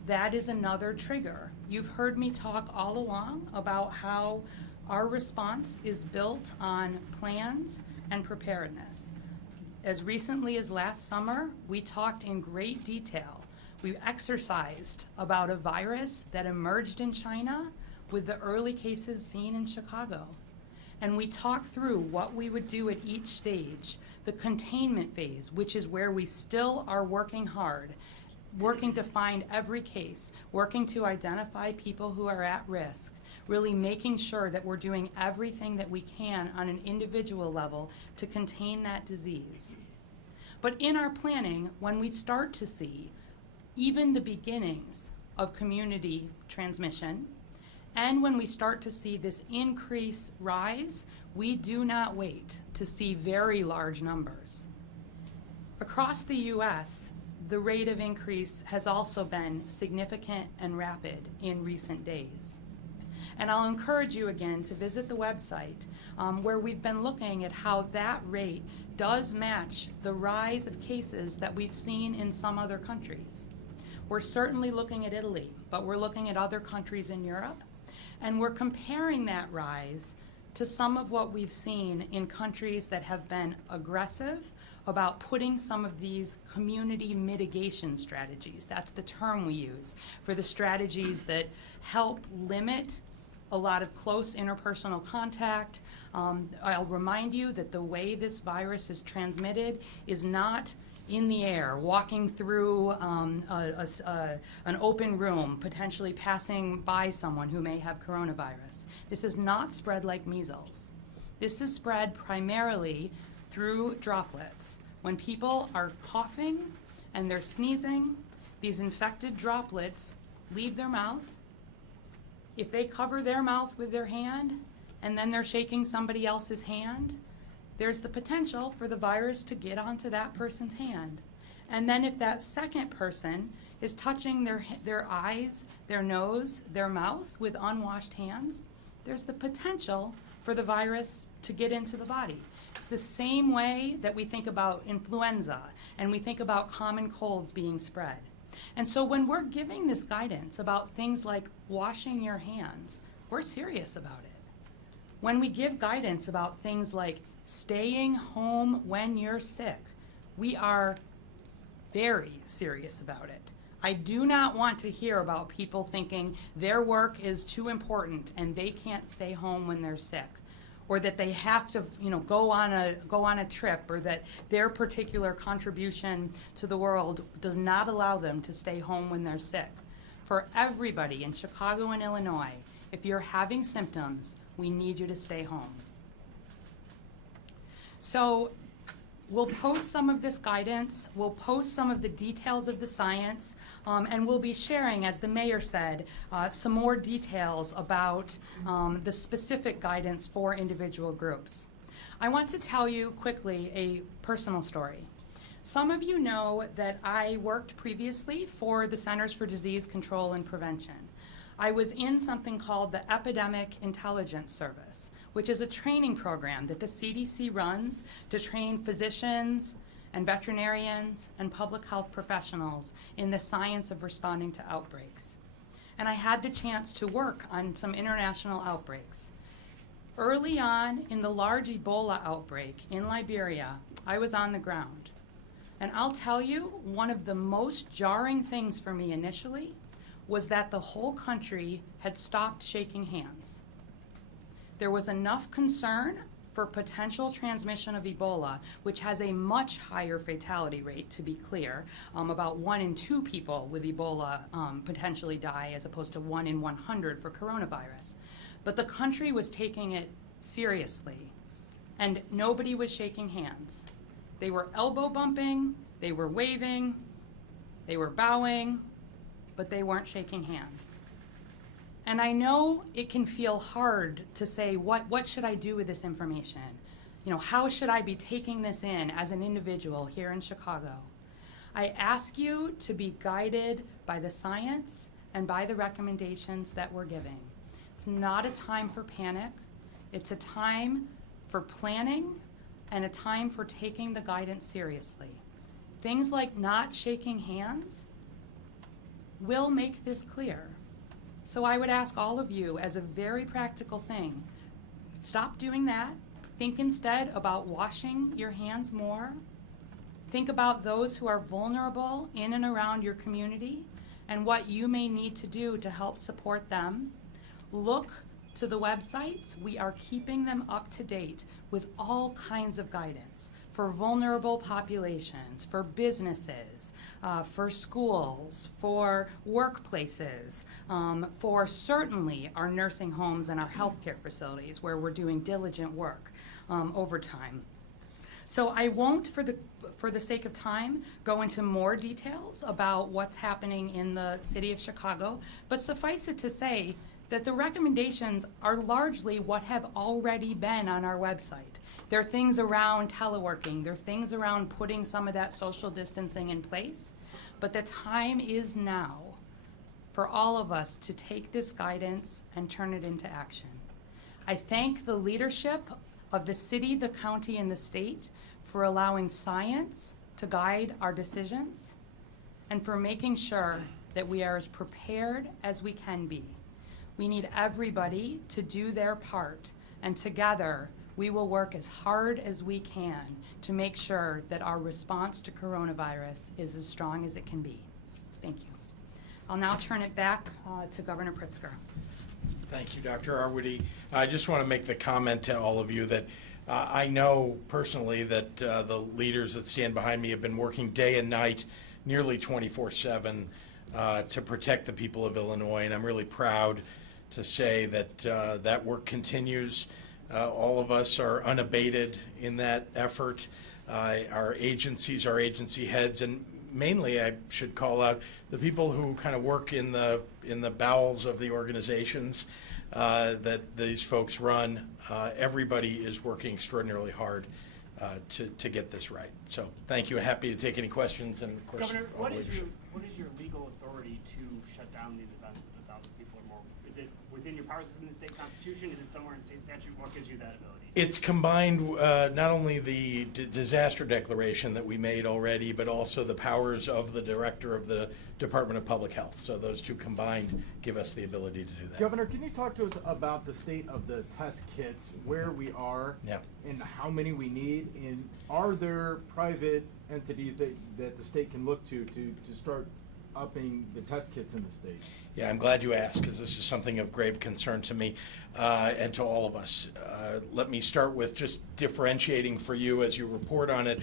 that is another trigger. You've heard me talk all along about how our response is built on plans and preparedness. As recently as last summer, we talked in great detail. We exercised about a virus that emerged in China with the early cases seen in Chicago. And we talked through what we would do at each stage, the containment phase, which is where we still are working hard, working to find every case, working to identify people who are at risk, really making sure that we're doing everything that we can on an individual level to contain that disease. But in our planning, when we start to see even the beginnings of community transmission, and when we start to see this increase rise, we do not wait to see very large numbers. Across the U.S., the rate of increase has also been significant and rapid in recent days. And I'll encourage you again to visit the website where we've been looking at how that rate does match the rise of cases that we've seen in some other countries. We're certainly looking at Italy, but we're looking at other countries in Europe, and we're comparing that rise to some of what we've seen in countries that have been aggressive about putting some of these community mitigation strategies. That's the term we use for the strategies that help limit a lot of close interpersonal contact. I'll remind you that the way this virus is transmitted is not in the air, walking through an open room, potentially passing by someone who may have coronavirus. This is not spread like measles. This is spread primarily through droplets. When people are coughing and they're sneezing, these infected droplets leave their mouth. If they cover their mouth with their hand and then they're shaking somebody else's hand, there's the potential for the virus to get onto that person's hand. And then if that second person is touching their eyes, their nose, their mouth with unwashed hands, there's the potential for the virus to get into the body. It's the same way that we think about influenza and we think about common colds being spread. And so when we're giving this guidance about things like washing your hands, we're serious about it. When we give guidance about things like staying home when you're sick, we are very serious about it. I do not want to hear about people thinking their work is too important and they can't stay home when they're sick, or that they have to, go on a trip, or that their particular contribution to the world does not allow them to stay home when they're sick. For everybody in Chicago and Illinois, if you're having symptoms, we need you to stay home. So we'll post some of this guidance, we'll post some of the details of the science, and we'll be sharing, as the mayor said, some more details about the specific guidance for individual groups. I want to tell you quickly a personal story. Some of you know that I worked previously for the Centers for Disease Control and Prevention. I was in something called the Epidemic Intelligence Service, which is a training program that the CDC runs to train physicians and veterinarians and public health professionals in the science of responding to outbreaks. And I had the chance to work on some international outbreaks. Early on in the large Ebola outbreak in Liberia, I was on the ground. And I'll tell you, one of the most jarring things for me initially was that the whole country had stopped shaking hands. There was enough concern for potential transmission of Ebola, which has a much higher fatality rate, to be clear. About 1 in 2 people with Ebola potentially die, as opposed to 1 in 100 for coronavirus. But the country was taking it seriously, and nobody was shaking hands. They were elbow bumping, they were waving, they were bowing, but they weren't shaking hands. And I know it can feel hard to say, what should I do with this information? How should I be taking this in as an individual here in Chicago? I ask you to be guided by the science and by the recommendations that we're giving. It's not a time for panic. It's a time for planning and a time for taking the guidance seriously. Things like not shaking hands will make this clear. So I would ask all of you, as a very practical thing, stop doing that. Think instead about washing your hands more. Think about those who are vulnerable in and around your community and what you may need to do to help support them. Look to the websites. We are keeping them up to date with all kinds of guidance for vulnerable populations, for businesses, for schools, for workplaces, for certainly our nursing homes and our healthcare facilities where we're doing diligent work over time. So I won't, for the sake of time, go into more details about what's happening in the city of Chicago, but suffice it to say that the recommendations are largely what have already been on our website. There are things around teleworking, there are things around putting some of that social distancing in place, but the time is now for all of us to take this guidance and turn it into action. I thank the leadership of the city, the county, and the state for allowing science to guide our decisions and for making sure that we are as prepared as we can be. We need everybody to do their part, and together we will work as hard as we can to make sure that our response to coronavirus is as strong as it can be. Thank you. I'll now turn it back to Governor Pritzker. Thank you, Dr. Arwady. I just want to make the comment to all of you that I know personally that the leaders that stand behind me have been working day and night, nearly 24/7, to protect the people of Illinois, and I'm really proud to say that that work continues. All of us are unabated in that effort. Our agencies, our agency heads, and mainly I should call out the people who kind of work in the bowels of the organizations that these folks run. Everybody is working extraordinarily hard to get this right. So thank you. Happy to take any questions. And of course, Governor, what is your legal authority to shut down these events of 1,000 people or more? Is it within your powers within the state constitution? Is it somewhere in state statute? What gives you that ability? It's combined not only the disaster declaration that we made already, but also the powers of the director of the Department of Public Health. So those two combined give us the ability to do that. Governor, can you talk to us about the state of the test kits, where we are, and how many we need, and are there private entities that the state can look to start upping the test kits in the state? Yeah, I'm glad you asked, because this is something of grave concern to me and to all of us. Let me start with just differentiating for you as you report on it.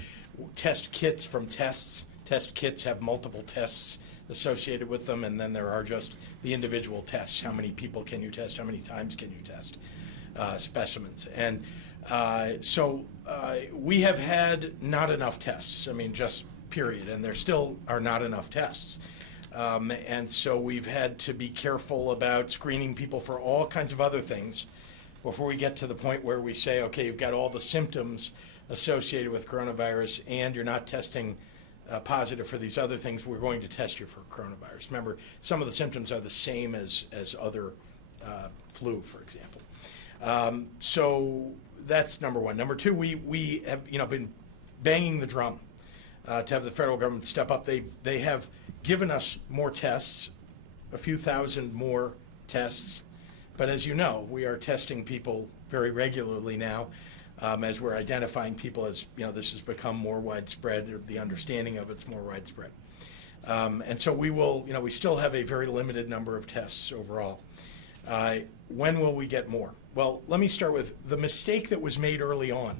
Test kits from tests. Test kits have multiple tests associated with them, and then there are just the individual tests. How many people can you test? How many times can you test specimens? And so we have had not enough tests. I mean, just period. And there still are not enough tests. And so we've had to be careful about screening people for all kinds of other things before we get to the point where we say, okay, you've got all the symptoms associated with coronavirus and you're not testing positive for these other things, we're going to test you for coronavirus. Remember, some of the symptoms are the same as other flu, for example. So that's number one. Number two, we have been banging the drum to have the federal government step up. They have given us more tests, a few thousand more tests, but as you know, we are testing people very regularly now as we're identifying people as, this has become more widespread, or the understanding of it's more widespread. And so we will, we still have a very limited number of tests overall. When will we get more? Well, let me start with the mistake that was made early on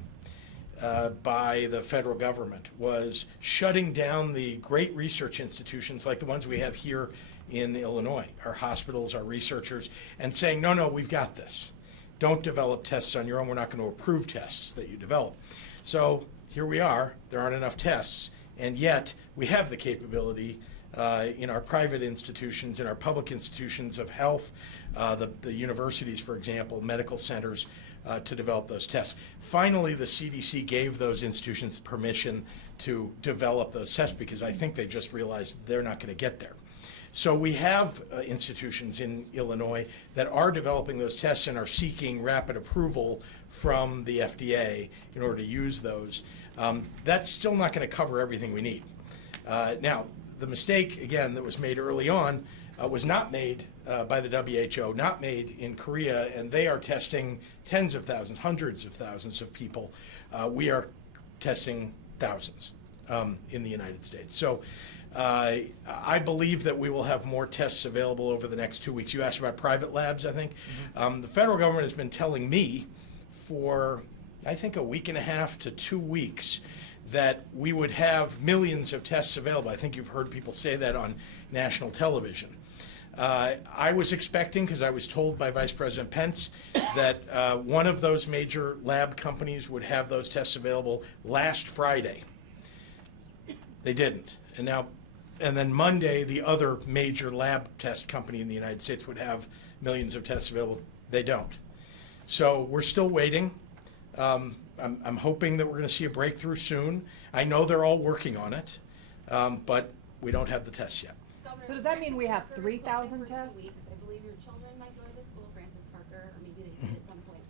by the federal government was shutting down the great research institutions like the ones we have here in Illinois, our hospitals, our researchers, and saying, no, we've got this. Don't develop tests on your own. We're not going to approve tests that you develop. So here we are. There aren't enough tests, and yet we have the capability in our private institutions, in our public institutions of health, the universities, for example, medical centers, to develop those tests. Finally, the CDC gave those institutions permission to develop those tests because I think they just realized they're not going to get there. So we have institutions in Illinois that are developing those tests and are seeking rapid approval from the FDA in order to use those. That's still not going to cover everything we need. Now, the mistake, again, that was made early on was not made by the WHO, not made in Korea, and they are testing tens of thousands, hundreds of thousands of people. We are testing thousands in the United States. So I believe that we will have more tests available over the next 2 weeks. You asked about private labs, I think. The federal government has been telling me for, I think, a week and a half to 2 weeks that we would have millions of tests available. I think you've heard people say that on national television. I was expecting, because I was told by Vice President Pence, that one of those major lab companies would have those tests available last Friday. They didn't. And then Monday, the other major lab test company in the United States would have millions of tests available. They don't. So we're still waiting. I'm hoping that we're going to see a breakthrough soon. I know they're all working on it, but we don't have the tests yet. Governor, So does that mean we have 3,000 tests? I believe your children might go to the school, Francis Parker, or maybe they did at some point.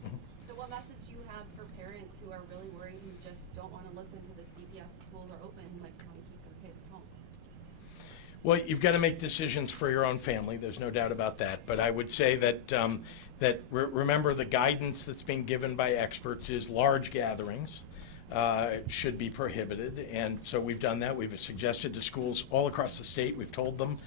So what message do you have for parents who are really worried, who just don't want to listen to the CPS schools are open, who might just want to keep their kids home? Well, you've got to make decisions for your own family. There's no doubt about that. But I would say that remember the guidance that's being given by experts is large gatherings should be prohibited. And so we've done that. We've suggested to schools all across the state, we've told them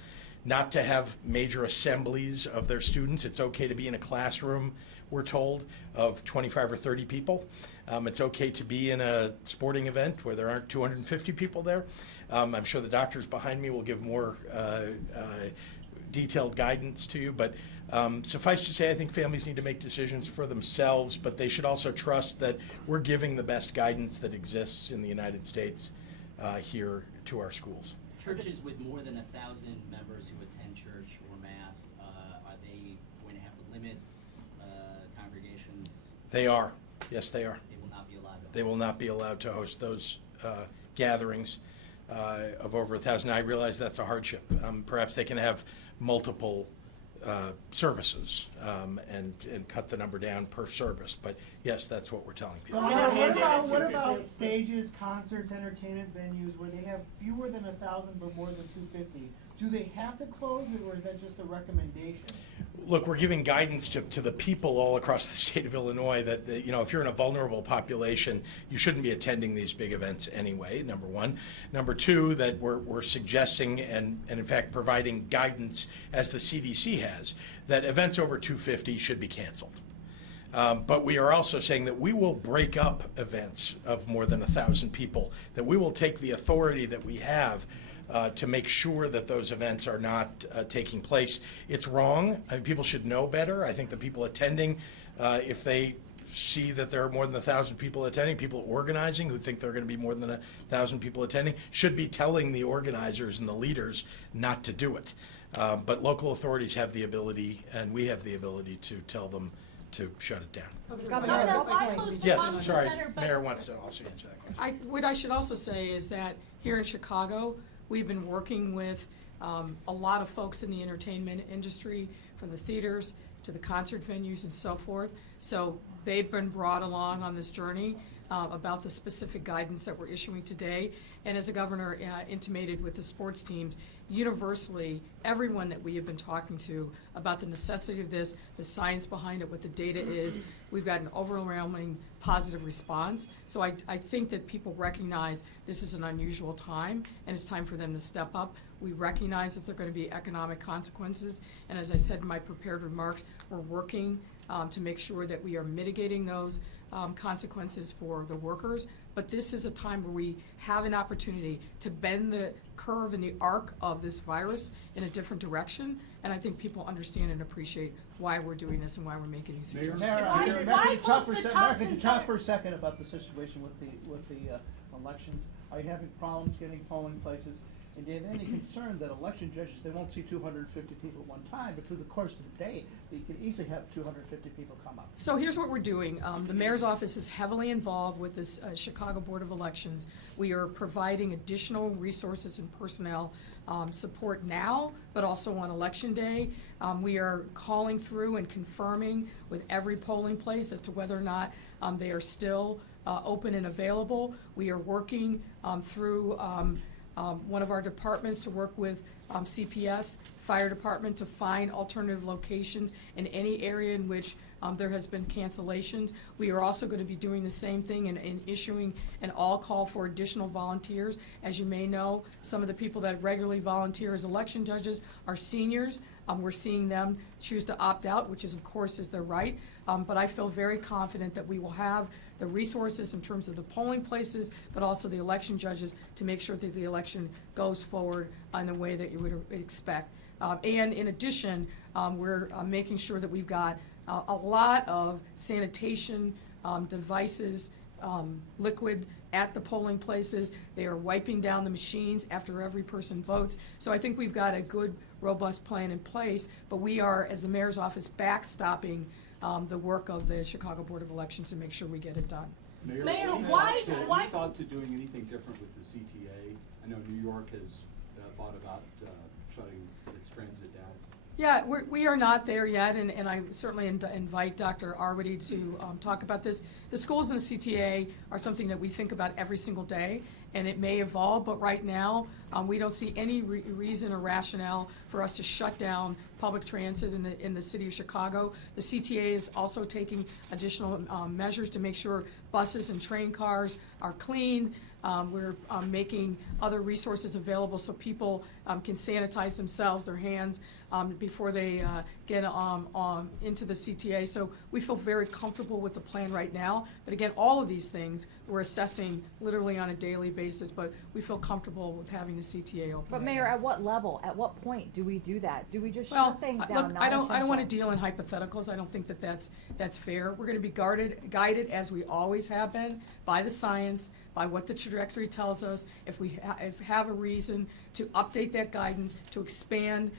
not to have major assemblies of their students. It's okay to be in a classroom, we're told, of 25 or 30 people. It's okay to be in a sporting event where there aren't 250 people there. I'm sure the doctors behind me will give more detailed guidance to you, but suffice to say, I think families need to make decisions for themselves, but they should also trust that we're giving the best guidance that exists in the United States here to our schools. Churches with more than 1,000 members who attend church or mass, are they going to have to limit congregations? They are. Yes, they are. They will not be allowed to. They will not be allowed to host those gatherings of over 1,000. I realize that's a hardship. Perhaps they can have multiple services and cut the number down per service. But yes, that's what we're telling people. What about stages, concerts, entertainment venues where they have fewer than 1,000 but more than 250? Do they have to close it, or is that just a recommendation? Look, we're giving guidance to the people all across the state of Illinois that, you know, if you're in a vulnerable population, you shouldn't be attending these big events anyway, number one. Number two, that we're suggesting and in fact providing guidance, as the CDC has, that events over 250 should be canceled. But we are also saying that we will break up events of more than 1,000 people, that we will take the authority that we have to make sure that those events are not taking place. It's wrong. I mean, people should know better. I think the people attending, if they see that there are more than 1,000 people attending, people organizing who think there are going to be more than 1,000 people attending, should be telling the organizers and the leaders not to do it. But local authorities have the ability, and we have the ability to tell them to shut it down. Yes, sorry, Mayor wants to also answer that question. What I should also say is that here in Chicago, we've been working with a lot of folks in the entertainment industry, from the theaters to the concert venues and so forth. So they've been brought along on this journey about the specific guidance that we're issuing today. And as the governor intimated with the sports teams, universally, everyone that we have been talking to about the necessity of this, the science behind it, what the data is, we've got an overwhelming positive response. So I think that people recognize this is an unusual time, and it's time for them to step up. We recognize that there are going to be economic consequences, and as I said in my prepared remarks, we're working to make sure that we are mitigating those consequences for the workers. But this is a time where we have an opportunity to bend the curve and the arc of this virus in a different direction, and I think people understand and appreciate why we're doing this and why we're making these suggestions. Mayor, talk for a second about the situation with the elections. Are you having problems getting polling places? And do you have any concern that election judges, they won't see 250 people at one time, but through the course of the day, you can easily have 250 people come up? So here's what we're doing. The mayor's office is heavily involved with this Chicago Board of Elections. We are providing additional resources and personnel support now, but also on election day. We are calling through and confirming with every polling place as to whether or not they are still open and available. We are working through one of our departments to work with CPS, fire department, to find alternative locations in any area in which there has been cancellations. We are also going to be doing the same thing and issuing an all call for additional volunteers. As you may know, some of the people that regularly volunteer as election judges are seniors. We're seeing them choose to opt out, which is, of course, is their right. But I feel very confident that we will have the resources in terms of the polling places, but also the election judges, to make sure that the election goes forward in the way that you would expect. And in addition, we're making sure that we've got a lot of sanitation devices, liquid at the polling places. They are wiping down the machines after every person votes. So I think we've got a good, robust plan in place, but we are, as the mayor's office, backstopping the work of the Chicago Board of Elections to make sure we get it done. Mayor, why thought to doing anything different with the CTA? I know New York has thought about shutting transit desks? Yeah, we are not there yet, and I certainly invite Dr. Arwady to talk about this. The schools in the CTA are something that we think about every single day, and it may evolve, but right now, we don't see any reason or rationale for us to shut down public transit in the city of Chicago. The CTA is also taking additional measures to make sure buses and train cars are clean. We're making other resources available so people can sanitize themselves, their hands, before they get into the CTA. So we feel very comfortable with the plan right now. But again, all of these things we're assessing literally on a daily basis, but we feel comfortable with having the CTA open. But Mayor, at what level, at what point do we do that? Do we just Well, shut things down? look, I don't want to deal in hypotheticals. I don't think that that's fair. We're going to be guided as we always have been by the science, by what the trajectory tells us. If we have a reason to update that guidance, to expand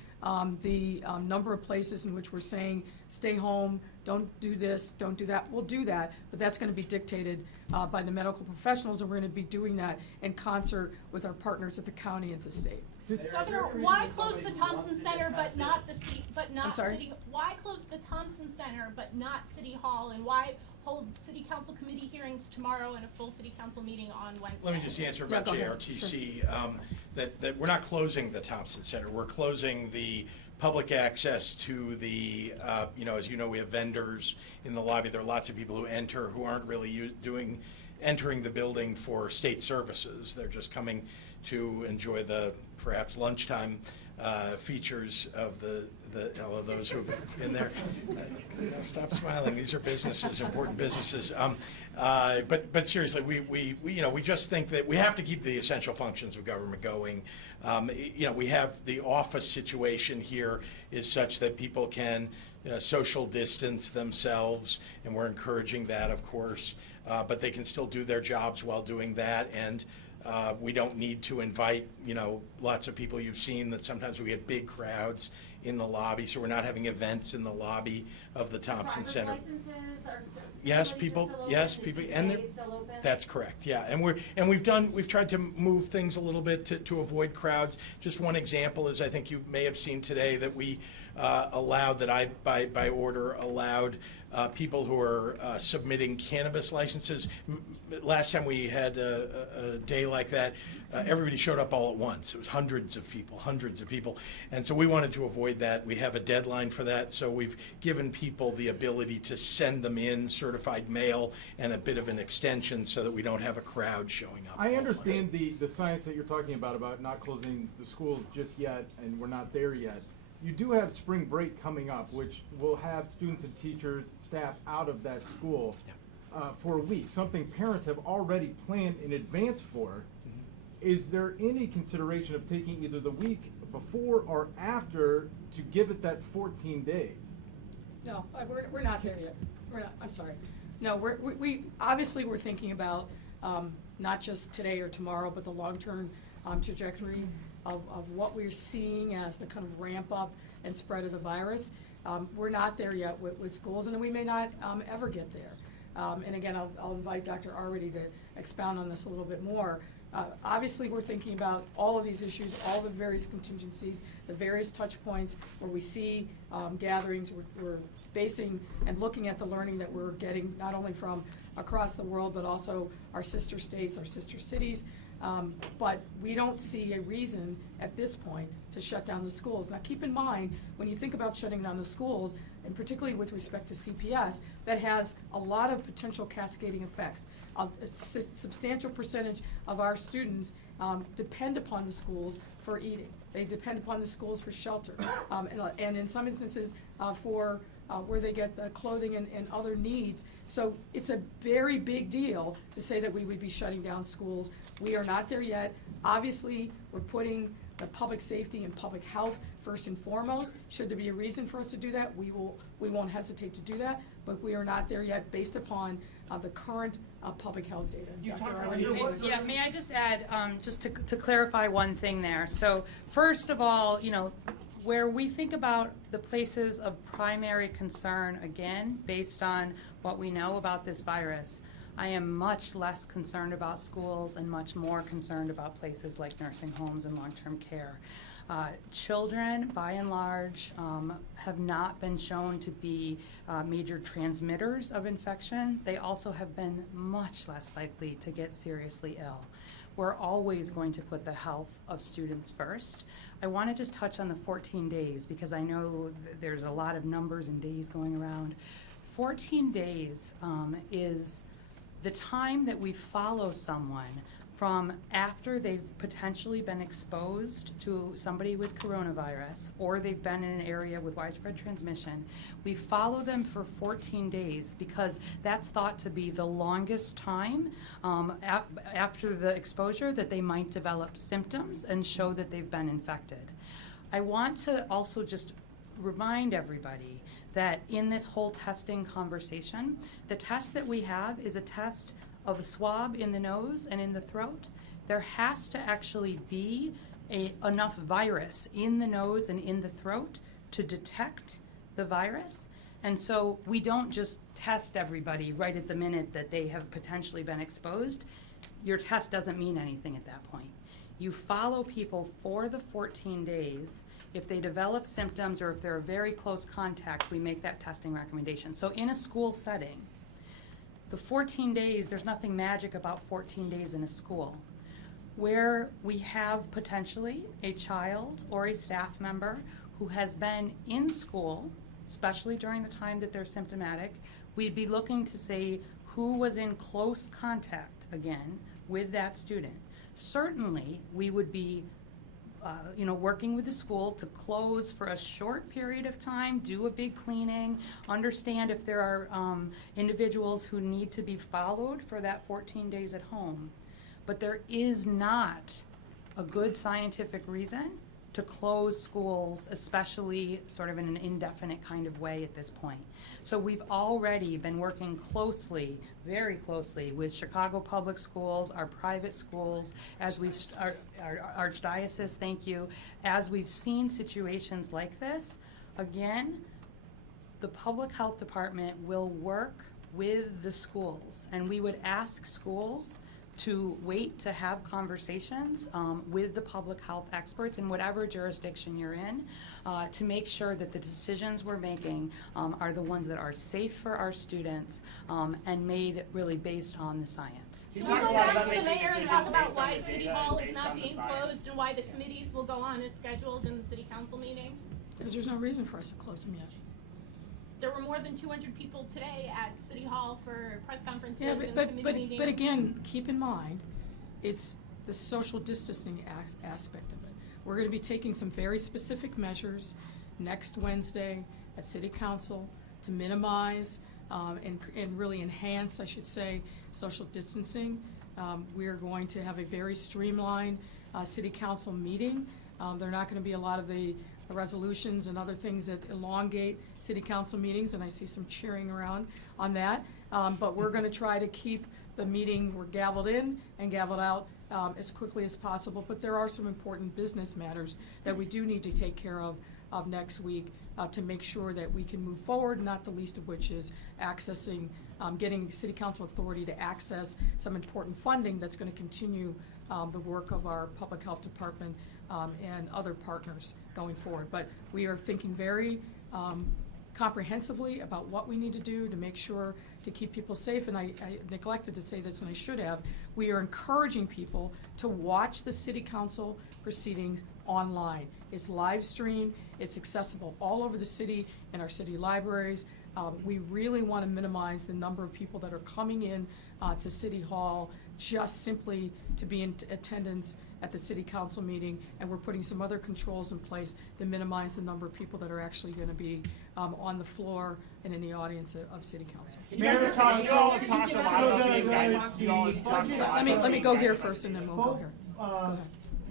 the number of places in which we're saying stay home, don't do this, don't do that, we'll do that, but that's going to be dictated by the medical professionals, and we're going to be doing that in concert with our partners at the county and the state. Governor, why close the Thompson Center but not the city, I'm sorry? city? Why close the Thompson Center but not City Hall, and why hold City Council committee hearings tomorrow and a full City Council meeting on Wednesday? Let me just answer about Yeah, go ahead. JRTC. That we're not closing the Thompson Center. We're closing the public access to the, as you know, we have vendors in the lobby. There are lots of people who enter who aren't really entering the building for state services. They're just coming to enjoy the perhaps lunchtime features of all of those who've been there. Stop smiling. These are businesses, important businesses. But seriously, we just think that we have to keep the essential functions of government going. We have the office situation here is such that people can social distance themselves, and we're encouraging that, of course. But they can still do their jobs while doing that, and we don't need to invite, lots of people. You've seen that sometimes we get big crowds in the lobby, so we're not having events in the lobby of the Thompson Center. Yes, people, and that's correct, yeah. And we've tried to move things a little bit to avoid crowds. Just one example is, I think you may have seen today that we allowed, that I, by order, allowed people who are submitting cannabis licenses. Last time we had a day like that, everybody showed up all at once. It was hundreds of people. And so we wanted to avoid that. We have a deadline for that, so we've given people the ability to send them in certified mail and a bit of an extension so that we don't have a crowd showing up. I understand the science that you're talking about not closing the schools just yet, and we're not there yet. You do have spring break coming up, which will have students and teachers, staff out of that school for a week, something parents have already planned in advance for. Is there any consideration of taking either the week before or after to give it that 14 days? No, we're not there yet. We're not, I'm sorry. No, we obviously we're thinking about not just today or tomorrow, but the long-term trajectory of what we're seeing as the kind of ramp up and spread of the virus. We're not there yet with schools, and we may not ever get there. And again, I'll invite Dr. Arwady to expound on this a little bit more. Obviously, we're thinking about all of these issues, all the various contingencies, the various touch points where we see gatherings. We're basing and looking at the learning that we're getting not only from across the world, but also our sister states, our sister cities. But we don't see a reason at this point to shut down the schools. Now, keep in mind, when you think about shutting down the schools, and particularly with respect to CPS, that has a lot of potential cascading effects. A substantial percentage of our students depend upon the schools for eating. They depend upon the schools for shelter, and in some instances for where they get the clothing and other needs. So it's a very big deal to say that we would be shutting down schools. We are not there yet. Obviously, we're putting the public safety and public health first and foremost. Should there be a reason for us to do that, we won't hesitate to do that, but we are not there yet based upon the current public health data. Yeah, may I just add, just to clarify one thing there. So first of all, where we think about the places of primary concern, again, based on what we know about this virus, I am much less concerned about schools and much more concerned about places like nursing homes and long-term care. Children, by and large, have not been shown to be major transmitters of infection. They also have been much less likely to get seriously ill. We're always going to put the health of students first. I want to just touch on the 14 days because I know there's a lot of numbers and days going around. 14 days is the time that we follow someone from after they've potentially been exposed to somebody with coronavirus or they've been in an area with widespread transmission. We follow them for 14 days because that's thought to be the longest time after the exposure that they might develop symptoms and show that they've been infected. I want to also just remind everybody that in this whole testing conversation, the test that we have is a test of a swab in the nose and in the throat. There has to actually be enough virus in the nose and in the throat to detect the virus. And so we don't just test everybody right at the minute that they have potentially been exposed. Your test doesn't mean anything at that point. You follow people for the 14 days. If they develop symptoms or if they're a very close contact, we make that testing recommendation. So in a school setting, the 14 days, there's nothing magic about 14 days in a school. Where we have potentially a child or a staff member who has been in school, especially during the time that they're symptomatic, we'd be looking to say who was in close contact, again, with that student. Certainly, we would be working with the school to close for a short period of time, do a big cleaning, understand if there are individuals who need to be followed for that 14 days at home. But there is not a good scientific reason to close schools, especially sort of in an indefinite kind of way at this point. So we've already been working closely, very closely, with Chicago Public Schools, our private schools, as we've, our Archdiocese, thank you. As we've seen situations like this, again, the Public Health Department will work with the schools, and we would ask schools to wait to have conversations with the public health experts in whatever jurisdiction you're in to make sure that the decisions we're making are the ones that are safe for our students and made really based on the science. Can we go back to the mayor and talk about why City Hall is not being closed and why the committees will go on as scheduled in the City Council meeting? Because there's no reason for us to close them yet. There were more than 200 people today at City Hall for press conferences Yeah, and but committee meetings. But again, keep in mind, it's the social distancing aspect of it. We're going to be taking some very specific measures next Wednesday at City Council to minimize and really enhance, I should say, social distancing. We are going to have a very streamlined City Council meeting. There are not going to be a lot of the resolutions and other things that elongate City Council meetings, and I see some cheering around on that. But we're going to try to keep the meeting, we're gavelled in and gavelled out as quickly as possible. But there are some important business matters that we do need to take care of next week to make sure that we can move forward, not the least of which is accessing, getting City Council authority to access some important funding that's going to continue the work of our Public Health Department and other partners going forward. But we are thinking very comprehensively about what we need to do to make sure to keep people safe. And I neglected to say this, and I should have. We are encouraging people to watch the City Council proceedings online. It's live streamed. It's accessible all over the city in our city libraries. We really want to minimize the number of people that are coming in to City Hall just simply to be in attendance at the City Council meeting, and we're putting some other controls in place to minimize the number of people that are actually going to be on the floor and in the audience of City Council. Let me go here first, and then we'll go here. Go ahead.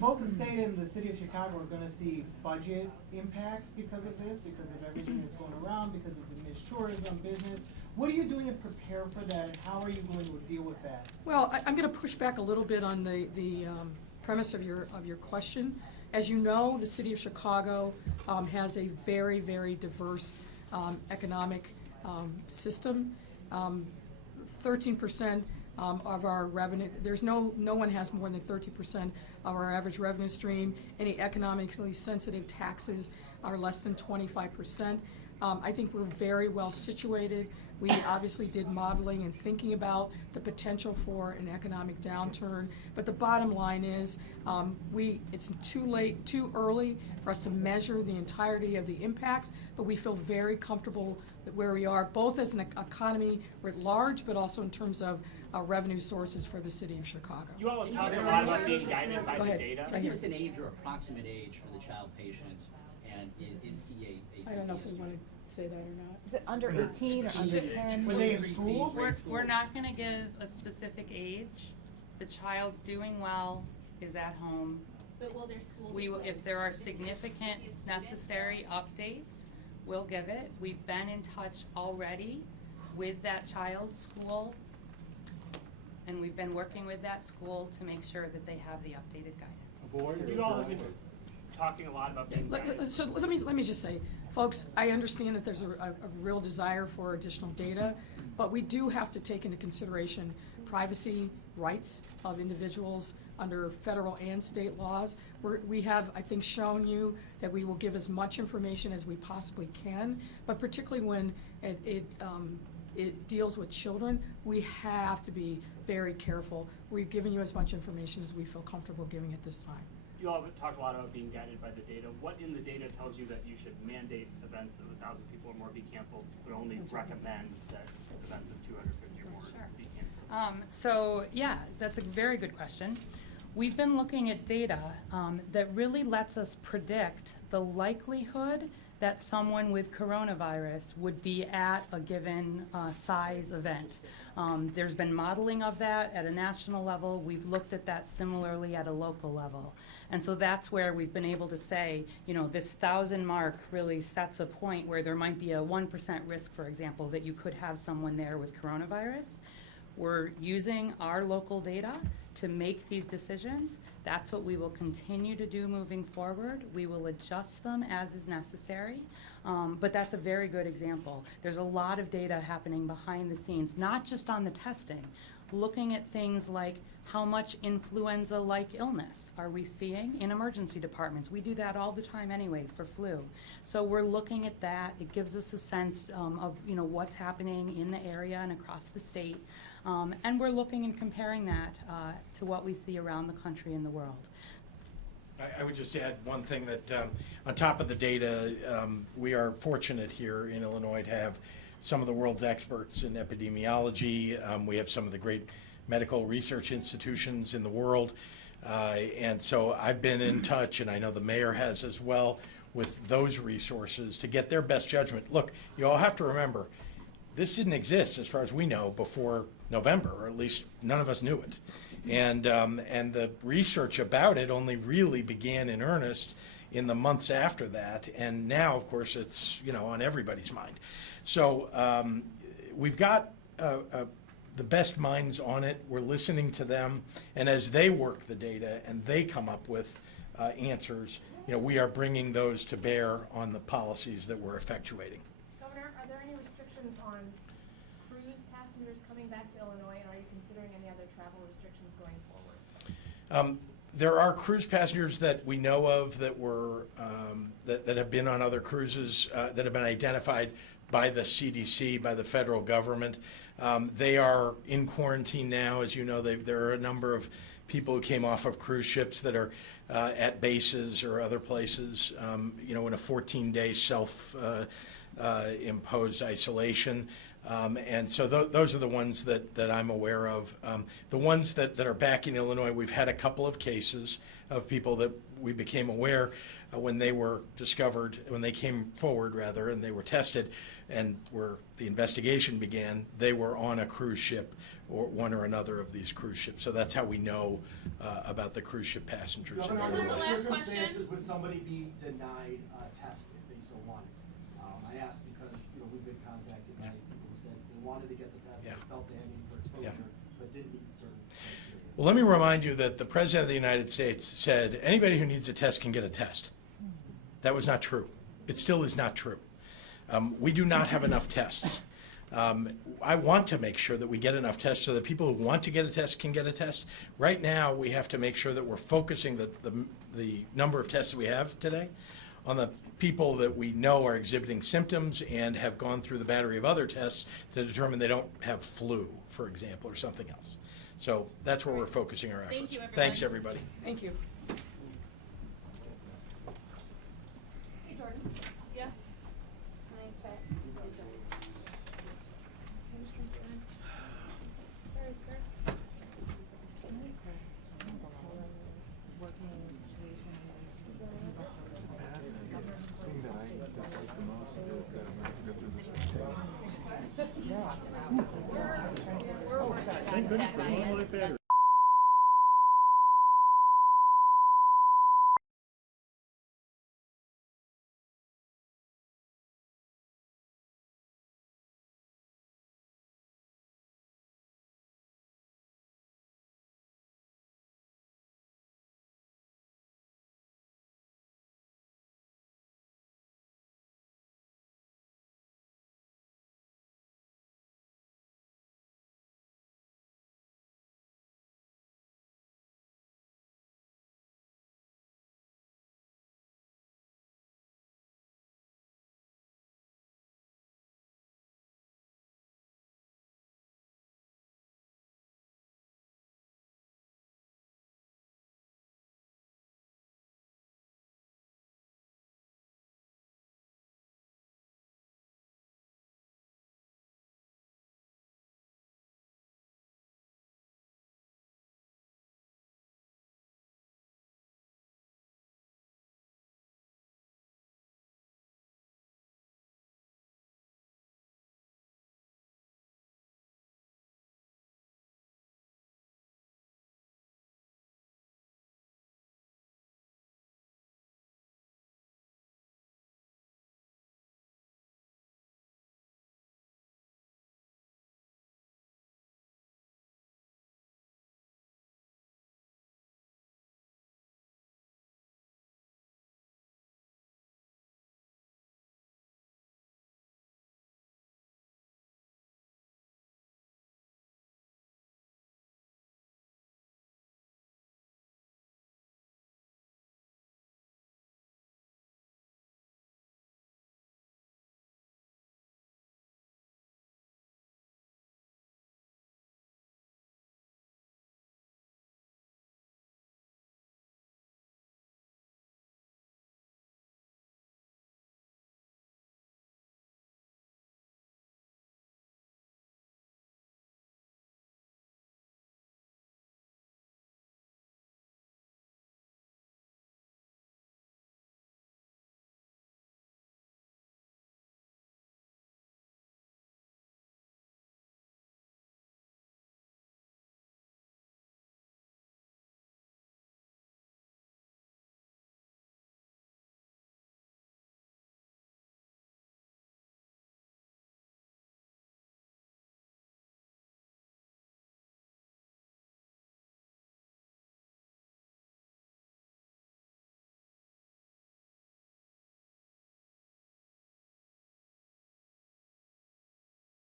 Both the state and the city of Chicago are going to see budget impacts because of this, because of everything that's going around, because of diminished tourism, business. What are you doing to prepare for that, and how are you going to deal with that? Well, I'm going to push back a little bit on the premise of your question. As you know, the city of Chicago has a very, very diverse economic system. 13% of our revenue. No one has more than 30% of our average revenue stream. Any economically sensitive taxes are less than 25%. I think we're very well situated. We obviously did modeling and thinking about the potential for an economic downturn, but the bottom line is it's too early for us to measure the entirety of the impacts, but we feel very comfortable that where we are, both as an economy writ large, but also in terms of revenue sources for the city of Chicago. You all have talked a lot about being guided by Go the ahead. data. Right here. Give us an age or approximate age for the child patient, and is he a I don't know if we CPS want to say that or not. Is it under 18 or under 10? Were they in school? We're not going to give a specific age. The child's doing well, is at home. But will their school We be will, closed? if there are Is this significant student? necessary updates, we'll give it. We've been in touch already with that child's school, and we've been working with that school to make sure that they have the updated guidance. You all have been talking a lot about being guided. So let me just say, folks, I understand that there's a real desire for additional data, but we do have to take into consideration privacy rights of individuals under federal and state laws. We have, I think, shown you that we will give as much information as we possibly can, but particularly when it deals with children, we have to be very careful. We've given you as much information as we feel comfortable giving at this time. You all have talked a lot about being guided by the data. What in the data tells you that you should mandate events of 1,000 people or more be canceled, but only recommend that events of 250 or more be canceled? So yeah, that's a very good question. We've been looking at data that really lets us predict the likelihood that someone with coronavirus would be at a given size event. There's been modeling of that at a national level. We've looked at that similarly at a local level. And so that's where we've been able to say, this 1,000 mark really sets a point where there might be a 1% risk, for example, that you could have someone there with coronavirus. We're using our local data to make these decisions. That's what we will continue to do moving forward. We will adjust them as is necessary, but that's a very good example. There's a lot of data happening behind the scenes, not just on the testing, looking at things like how much influenza-like illness are we seeing in emergency departments. We do that all the time anyway for flu. So we're looking at that. It gives us a sense of what's happening in the area and across the state. And we're looking and comparing that to what we see around the country and the world. I would just add one thing that on top of the data, we are fortunate here in Illinois to have some of the world's experts in epidemiology. We have some of the great medical research institutions in the world. And so I've been in touch, and I know the mayor has as well, with those resources to get their best judgment. Look, you all have to remember, this didn't exist, as far as we know, before November, or at least none of us knew it. And the research about it only really began in earnest in the months after that, and now, of course, it's on everybody's mind. So we've got the best minds on it. We're listening to them, and as they work the data and they come up with answers, we are bringing those to bear on the policies that we're effectuating. Governor, are there any restrictions on cruise passengers coming back to Illinois, and are you considering any other travel restrictions going forward? There are cruise passengers that we know of that were that have been on other cruises that have been identified by the CDC, by the federal government. They are in quarantine now. As you know, there are a number of people who came off of cruise ships that are at bases or other places, in a 14-day self-imposed isolation. And so those are the ones that I'm aware of. The ones that are back in Illinois, we've had a couple of cases of people that we became aware when they were discovered, when they came forward, rather, and they were tested, and where the investigation began, they were on a cruise ship or one or another of these cruise ships. So that's how we know about the cruise ship passengers. This is the last circumstances question. would somebody be denied a test if they so wanted? I asked because we've been contacted by people who said they wanted to get the test, they felt they had need for exposure, but didn't meet certain criteria. Well, let me remind you that the President of the United States said anybody who needs a test can get a test. That was not true. It still is not true. We do not have enough tests. I want to make sure that we get enough tests so that people who want to get a test can get a test. Right now, we have to make sure that we're focusing the number of tests that we have today on the people that we know are exhibiting symptoms and have gone through the battery of other tests to determine they don't have flu, for example, or something else. So that's where we're focusing our efforts. Thank you, everyone. Thanks, everybody. Thank you. Hey, Jordan. Yeah. Can I check? Sorry, sir. thing that I dislike the most is that I'm going to have to go through this with Thank goodness for one life battery.